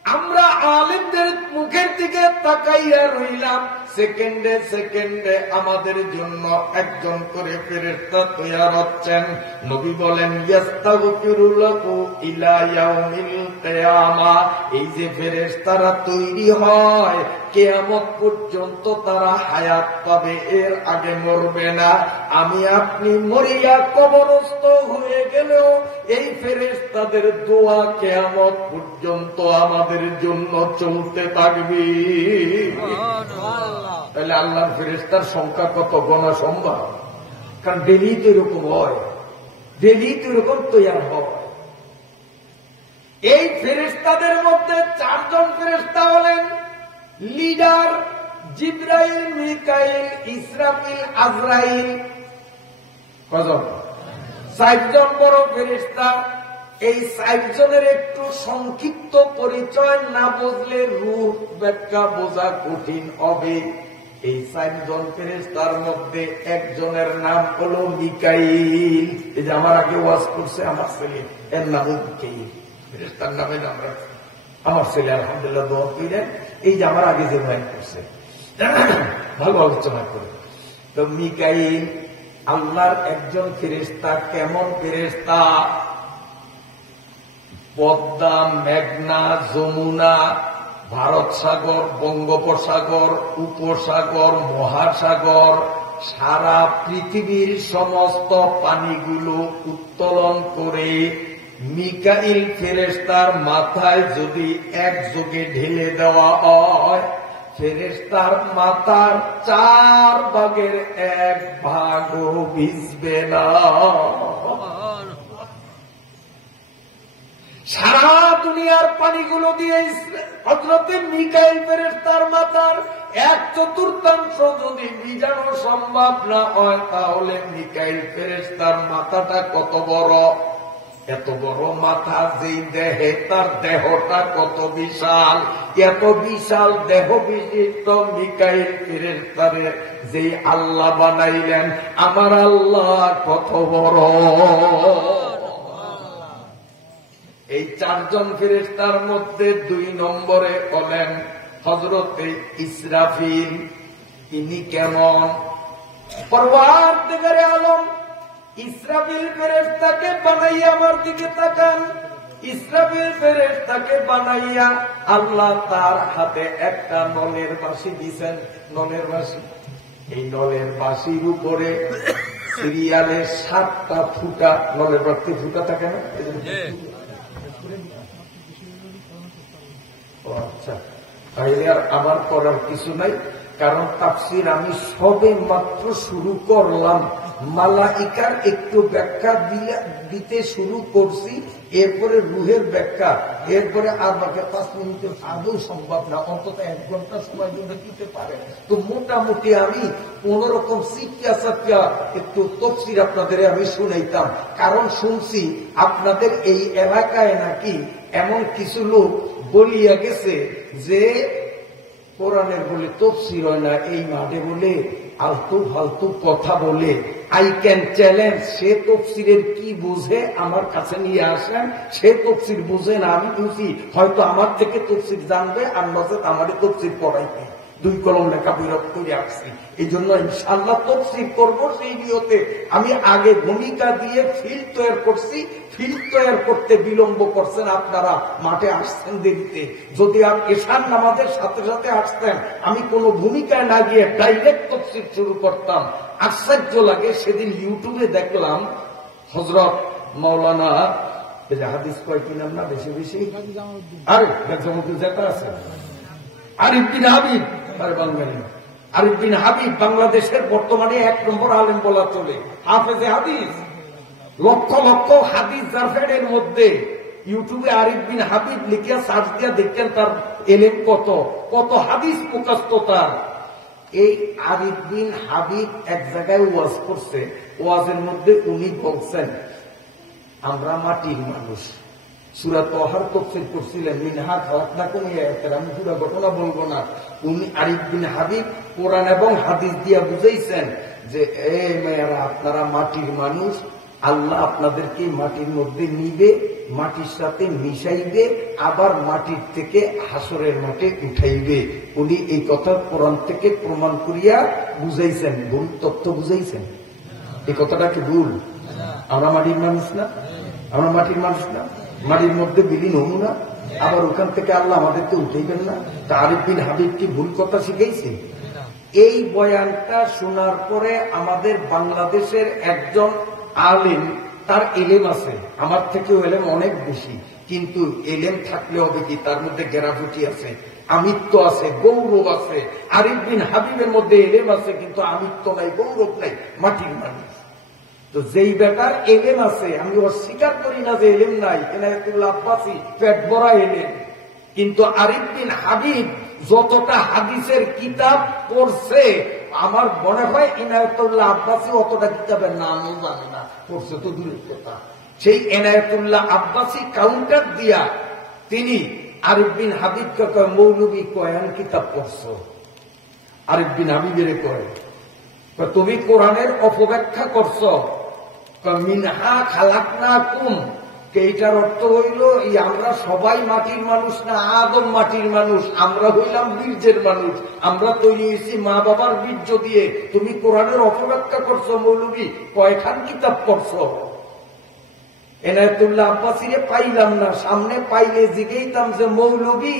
আমরা আলেমদের মুখের দিকে তাকাইয়া রইলাম, সেকেন্ডে সেকেন্ডে আমাদের জন্য একজন করে ফেরেশতা তৈরি হচ্ছেন। নবী বলেন, ইস্তাগফিরু লাহু ইলা ইয়াউমিল কিয়ামাহ। এই যে ফেরেশতারা তৈরি হয়, কিয়ামত পর্যন্ত তারা হায়াত পাবে, এর আগে মরবে না। আমি আপনি মরিয়া কবরস্থ হয়ে গেলেও এই ফেরেশতাদের দোয়া কিয়ামত পর্যন্ত আমাদের জন্য চলতে থাকবে। তাহলে আল্লাহর ফেরেশতার সংখ্যা কত গোনা সম্ভব? কারণ ডেলি তো এরকম হয়, ডেলি তো এরকম তৈরি হয়। এই ফেরেশতাদের মধ্যে 4 জন ফেরেশতা হলেন লিডার, জিবরাইল, মিকাইল, ইসরাফিল, আজরাইল। কজন? 4 জন বড় ফেরেশতা। এই 4 জনের একটু সংক্ষিপ্ত পরিচয় না বুঝলে রূপ ব্যাখ্যা বোঝা কঠিন হবে। এই 4 জন ফেরেশতার মধ্যে একজনের নাম হলো মিকাইল। এই যে আমার আগে ওয়াজ করছে আমার ছেলে, এর নাম মিকাইল। ফেরেশতার নামে নাম রাখছে আমার ছেলে, আলহামদুলিল্লাহ দোয়া করেন। এই যে আমার আগে যে বয়ান করছে ভালো আলোচনা করে। তো মিকাইল আল্লাহর একজন ফেরেশতা। কেমন ফেরেশতা? পদ্মা, মেঘনা, যমুনা, ভারত সাগর, বঙ্গোপসাগর, উপসাগর, মহাসাগর, সারা পৃথিবীর সমস্ত পানিগুলো উত্তোলন করে মিকাইল ফেরেশতার মাথায় যদি একযোগে ঢেলে দেওয়া হয়, ফেরেশতার মাথার 4 ভাগের 1 ভাগও ভিজবে না। সারা দুনিয়ার পানিগুলো দিয়ে হযরতে মিকাইল ফেরেশতার মাথার 1/4 যদি ভিজানো সম্ভব না হয়, তাহলে মিকাইল ফেরেশতার মাথাটা কত বড়? এত বড় মাথা যেই দেহে, তার দেহটা কত বিশাল। এত বিশাল দেহ বিশিষ্ট মিকাইল ফেরেশতারে যেই আল্লাহ বানাইলেন, আমার আল্লাহ কত বড়। এই 4 জন ফেরেশতার মধ্যে 2 নম্বরে হলেন হযরতে ইসরাফিল। ইনি কেমন? পরওয়ারদিগারে আলম ইসরাফিল ফেরেশতাকে বানাইয়া, আমার দিকে তাকান, ইসরাফিল ফেরেশতাকে বানাইয়া আল্লাহ তার হাতে একটা নলের বাঁশি দিয়েছেন। নলের বাঁশি, এই নলের বাঁশির উপরে সিরিয়ালে 7টা ফুটা, নলের বাড়তি ফুটা থাকে না? আচ্ছা, তাইলে আর আমার করার কিছু নাই, কারণ তাফসীর আমি সবে মাত্র শুরু করলাম। মালাইকার একটু ব্যাখ্যা দিতে শুরু করছি, এরপরে রুহের ব্যাখ্যা, এরপরে আর বাকি 5 মিনিটের আদৌ সম্ভব না, অন্তত 1 ঘন্টা সময় যদি দিতে পারে। তো মোটামুটি আমি কোন রকম সিকিয়া সাকিয়া একটু তফসির আপনাদের আমি শুনাইতাম। কারণ শুনছি আপনাদের এই এলাকায় নাকি এমন কিছু লোক বলিয়া গেছে যে কোরআনের বলে তফসির হয় না, এই মাঠে বলে আলতু ফালতু কথা বলে। আই ক্যান চ্যালেঞ্জ, সে তফসিরের কি বুঝে আমার কাছে নিয়ে আসেন। সে তফসির বুঝে না, আমি বুঝি, হয়তো আমার থেকে তফসির জানবে, আর নচেত আমারই তফসির পড়াইবে। 2 কলম লেখা বিরক্ত করে আসছি। এই জন্য ইনশাআল্লাহ তফসির করব। সেই নিয়তে আমি আগে ভূমিকা দিয়ে ফিল্ড তৈরি করছি। ফিল্ড তৈরি করতে বিলম্ব করছেন আপনারা, মাঠে আসছেন দেরিতে। যদি আর এশার নামাজের সাথে সাথে আসতেন, আমি কোনো ভূমিকায় না গিয়ে ডাইরেক্ট তফসির শুরু করতাম। আশ্চর্য লাগে, সেদিন ইউটিউবে দেখলাম হযরত মাওলানা, হাদিস কয়েকটি নাম না বেশি বেশি, আরে যেটা আছে আরিফ বিন হাবিব, বাঙালি আরিফ বিন হাবিব বাংলাদেশের বর্তমানে 1 নম্বর আলেম বলা চলে, হাফেজে হাদিস। লক্ষ লক্ষ হাদিস জারফের মধ্যে ইউটিউবে আরিফ বিন হাবিব লিখিয়া সার্চ দিয়া দেখতেন তার এলেম কত, কত হাদিস মুখস্থ তার। এই আরিফ বিন হাবিব এক জায়গায় ওয়াজ করছে, ওয়াজের মধ্যে উনি বলছেন, আমরা মাটির মানুষ। সূরা তাহার তাফসীর করছিলেন, মিনহা খালাকনাকুম, আমি পুরো ঘটনা বলবো না। উনি আরিফ বিন হাবিব কোরআন এবং হাদিস দিয়া বুঝাইছেন যে এই মেয়েরা, আপনারা মাটির মানুষ, আল্লাহ আপনাদেরকে মাটির মধ্যে নিবে, মাটির সাথে মিশাইবে, আবার মাটির থেকে হাসরের মাঠে উঠাইবে। উনি এই কথা কোরআন থেকে প্রমাণ করিয়া বুঝাইছেন। ভুল তত্ত্ব বুঝাইছেন? এই কথাটা কি ভুল? আমরা মাটির মানুষ না? আমরা মাটির মানুষ না? মাটির মধ্যে বিলীন হব না? আবার ওখান থেকে আল্লাহ আমাদেরকে উঠাইবেন না? তা আরিফ বিন হাবিব কি ভুল কথা শিখাইছে? এই বয়ানটা শোনার পরে আমাদের বাংলাদেশের একজন আলেম, তার এলেম আছে, আমার থেকেও এলেম অনেক বেশি, কিন্তু এলেম থাকলে হবে কি, তার মধ্যে গ্রাফিটি আছে, আমিত্ব আছে, গৌরব আছে। আরিফ বিন হাবিবের মধ্যে এলেম আছে, কিন্তু আমিত্ব নাই, গৌরব নাই, মাটির মানুষ। তো যেই বেটার এলেম আছে, আমি অস্বীকার করি না যে এলেম নাই, এনায়েতুল্লাহ আব্বাসী পেট ভরা এলেম, কিন্তু আরিফ বিন হাবিব যতটা হাদিসের কিতাব পড়ছে, আমার মনে হয় এনায়েতুল্লাহ আব্বাসী অতটা কিতাবের নামও জানে না, পড়ছে তো দূরের কথা। সেই এনায়েতুল্লাহ আব্বাসী কাউন্টার দিয়া তিনি আরিফ বিন হাবিবকে কয়, মৌলবী কয়ান কিতাব পড়ছো? আরিফ বিন হাবিবের কয়, তুমি কোরআনের অপব্যাখ্যা করছো। মিনহা খালাকনাকুম, এইটার অর্থ হইল আমরা সবাই মাটির মানুষ না, আদম মাটির মানুষ, আমরা হইলাম বীর্যের মানুষ, আমরা তৈরি হয়েছি মা বাবার বীর্য দিয়ে। তুমি কোরআনের অপব্যাখ্যা করছো মৌলবী, কয়খান কিতাব পড়ছো? এনায়েতুল্লাহ আব্বাসীরে পাইলাম না, সামনে পাইলে জিজ্ঞেইতাম যে মৌলবী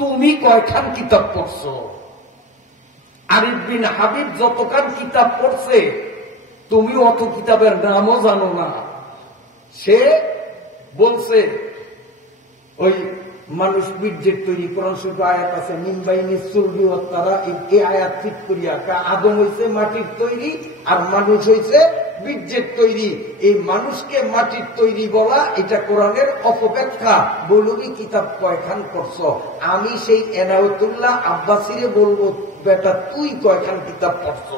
তুমি কয়খান কিতাব পড়ছো? আরিফ বিন হাবিব যতখান কিতাব পড়ছে তুমি অত কিতাবের নামও জানো না। সে বলছে ওই মানুষ বীর্যের তৈরি, কোরআন শরীফ আয়াত আছে, মিনবাইনি সুলবি ওয়াত তারা, এই আয়াত ঠিক করিয়া আদম হইছে মাটির তৈরি আর মানুষ হইছে বীর্যের তৈরি। এই মানুষকে মাটির তৈরি বলা এটা কোরআনের অপব্যাখ্যা। বলবি কিতাব কয়খান করছ? আমি সেই এনায়েতুল্লাহ আব্বাসীরে বলবো, বেটা তুই কয়খান কিতাব পড়ছ?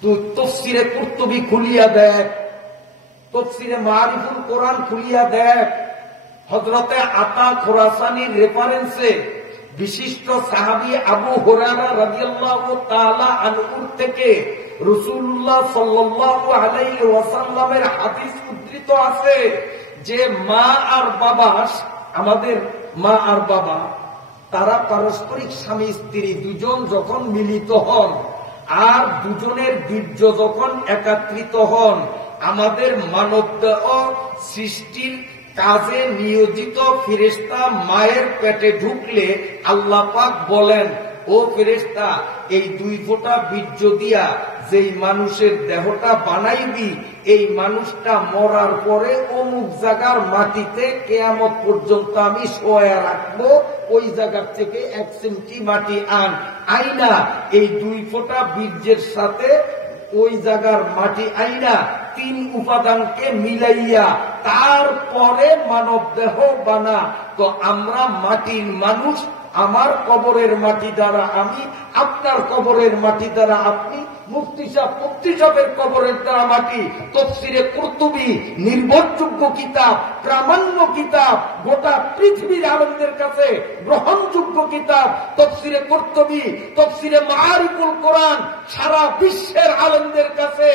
তুই তাফসীরে কুরতুবী খুলিয়া দেখ, তাফসীরে মারিফুল কোরআন খুলিয়া দেখ, হযরতে আতা খোরাসানির রেফারেন্সে বিশিষ্ট সাহাবী আবু হুরায়রা রাদিয়াল্লাহু তাআলা আনহু থেকে রাসূলুল্লাহ সাল্লাল্লাহু আলাইহি ওয়াসাল্লামের হাদিস উদ্ধৃত আছে যে মা আর বাবা, আমাদের মা আর বাবা, তারা পারস্পরিক স্বামী স্ত্রী দুজন যখন মিলিত হন আর দুজনের বীর্য যখন একাত্রিত হন, আমাদের মানবদেহ সৃষ্টির কাজে নিয়োজিত ফেরেশতা মায়ের পেটে ঢুকলে আল্লাহ পাক বলেন, ও ফেরেশতা, এই 2 ফোঁটা বীর্য দিয়া যেই মানুষের দেহটা বানাইবি, এই মানুষটা মরার পরে অমুক জায়গার মাটিতে কিয়ামত পর্যন্ত আমি শোয়া রাখবো, ওই জায়গার থেকে 1 সেন্টি মাটি আন, আইনা এই 2 ফোঁটা বীর্যের সাথে ওই জায়গার মাটি আইনা 3 উপাদানকে মিলাইয়া তারপরে মানব দেহ বানা। তো আমরা মাটির মানুষ, আমার কবরের মাটি দ্বারা আমি, আপনার কবরের মাটি দ্বারা আপনি, মুফতি সাহেবের কবরের দ্বারা মাটি। তাফসীরে কুরতুবী নির্ভরযোগ্য কিতাব, প্রামাণ্য কিতাব, গোটা পৃথিবীর আলেমদের কাছে গ্রহণযোগ্য কিতাব তাফসীরে কুরতুবী, তাফসীরে মাআরিফুল কোরআন সারা বিশ্বের আলেমদের কাছে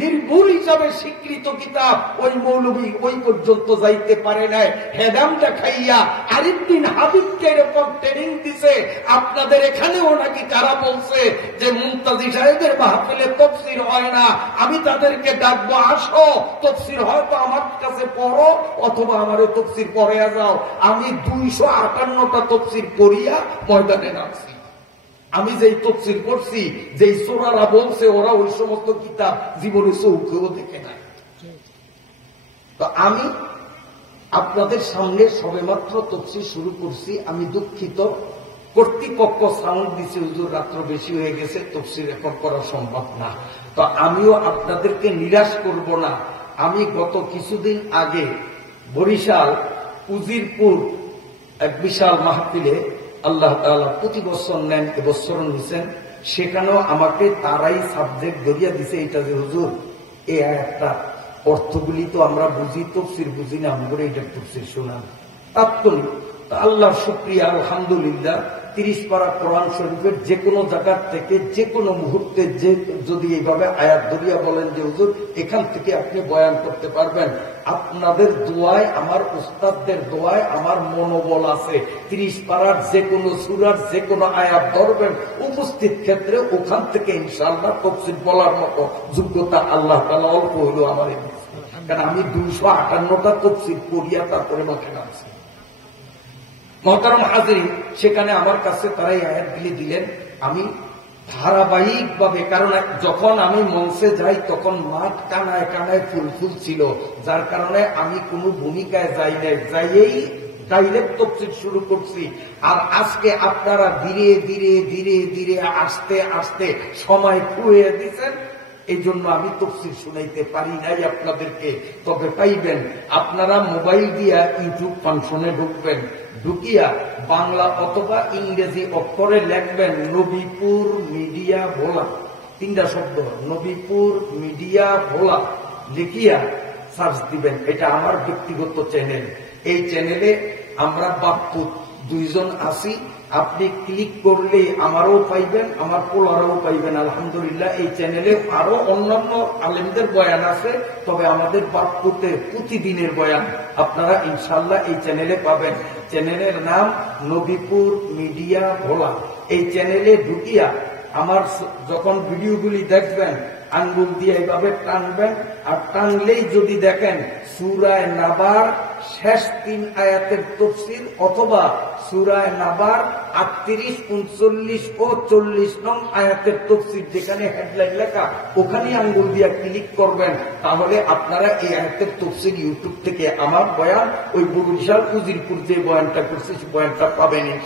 নির্ভুল হিসাবে স্বীকৃত কিতাব। ওই মৌলবী ওই পর্যন্ত যাইতে পারে নাই, হেদামটা খাইয়া আরিফ বিন হাবিবকে এরকম ট্রেনিং দিছে। আপনাদের এখানেও নাকি কারা বলছে যে মুনতাজি সাহেবের মাহফিলে তাফসীর হয় না, আমি তাদেরকে ডাকবো, আসো তাফসীর হয়তো আমার কাছে পড়ো অথবা আমারে তাফসীর পড়িয়া যাও। আমি 258টা তাফসীর পড়িয়া ময়দানে নামছি। আমি যেই তাফসীর পড়ছি, যেই সূরারা বলছে, ওরা ওই সমস্ত কিতাব জীবনে চোখেও দেখে নাই। তো আমি আপনাদের সামনে সবেমাত্র তাফসীর শুরু করছি। আমি দুঃখিত, কর্তৃপক্ষ সাউন্ড দিচ্ছে, হুজুর রাত্র বেশি হয়ে গেছে, তাফসীর রেকর্ড করা সম্ভব না। তো আমিও আপনাদেরকে নিরাশ করব না। আমি গত কিছুদিন আগে বরিশাল উজিরপুর এক বিশাল মাহফিলে, আল্লাহ তাআলা প্রতি বছর নেন, এবছর নিছেন, সেখানেও আমাকে তারাই সাবজেক্ট ধরিয়া দিছে, এটা যে হুজুর এই একটা অর্থগুলি তো আমরা বুঝি, তাফসীর বুঝি না, আমরা এটা তাফসীর শোনান তাৎক্ষণিক। আল্লাহর শুকরিয়া, আলহামদুলিল্লাহ, 30 পারা কোরআন শরীফের যে কোনো জায়গার থেকে যে কোনো মুহূর্তে যদি এইভাবে আয়াত ধরিয়া বলেন যে হুজুর এখান থেকে আপনি বয়ান করতে পারবেন, আপনাদের দোয়ায়, আমার উস্তাদদের দোয়ায় আমার মনোবল আছে। 30 পারার যে কোনো সূরার যে কোনো আয়াত ধরবেন, উপস্থিত ক্ষেত্রে ওখান থেকে ইনশাআল্লাহ তাফসীর বলার মতো যোগ্যতা আল্লাহ তাআলা অল্প হইলেও আমার, কারণ আমি 258টা তাফসীর পড়িয়া তারপরে মাঠে নামছি। মহতারাম হাজিরিন, সেখানে আমার কাছে তারা এই আয়াতগুলি দিলেন। আমি ধারাবাহিকভাবে, কারণ যখন আমি মঞ্চে যাই তখন মাঠ কানায় কানায় ফুল ছিল, যার কারণে আমি কোনো ভূমিকায় যাই নাই, যাইয়েই ডাইরেক্ট তফসির শুরু করছি। আর আজকে আপনারা ধীরে ধীরে ধীরে ধীরে আস্তে আস্তে সময় ফুরিয়ে দিচ্ছেন, এই জন্য আমি তফসির শুনাইতে পারি নাই আপনাদেরকে। তবে পাইবেন, আপনারা মোবাইল দিয়া ইউটিউব ফাংশনে ঢুকবেন, ঢুকিয়া বাংলা অথবা ইংরেজি অক্ষরে লিখবেন নবীপুর মিডিয়া ভোলা, 3টা শব্দ, নবীপুর মিডিয়া ভোলা লিখিয়া সার্চ দিবেন। এটা আমার ব্যক্তিগত চ্যানেল। এই চ্যানেলে আমরা বাপ্পু 2 জন আছি। আপনি ক্লিক করলে আমারও পাইবেন, আমার পোলারও পাইবেন। আলহামদুলিল্লাহ, এই চ্যানেলে আরো অন্যান্য আলেমদের বয়ান আছে, তবে আমাদের বাপ্পুতে প্রতিদিনের বয়ান আপনারা ইনশাল্লাহ এই চ্যানেলে পাবেন। চ্যানেলের নাম নবীপুর মিডিয়া ভোলা। এই চ্যানেলে ঢুকিয়া আমার যখন ভিডিওগুলি দেখবেন, আঙ্গুল দিয়ে এইভাবে টানবেন, আর টানলেই যদি দেখেন সূরা নাবার শেষ 3 আয়াতের তাফসীর অথবা সূরা নাবার 38, 39 ও 40 নং আয়াতের তাফসীর, যেখানে হেডলাইন লেখা, ওখানে আঙ্গুল দিয়ে ক্লিক করবেন, তাহলে আপনারা এই আয়াতের তাফসীর ইউটিউব থেকে আমার বয়ান, ওই বরিশাল উজিরপুর যে বয়ানটা করছি, বয়ানটা পাবেন।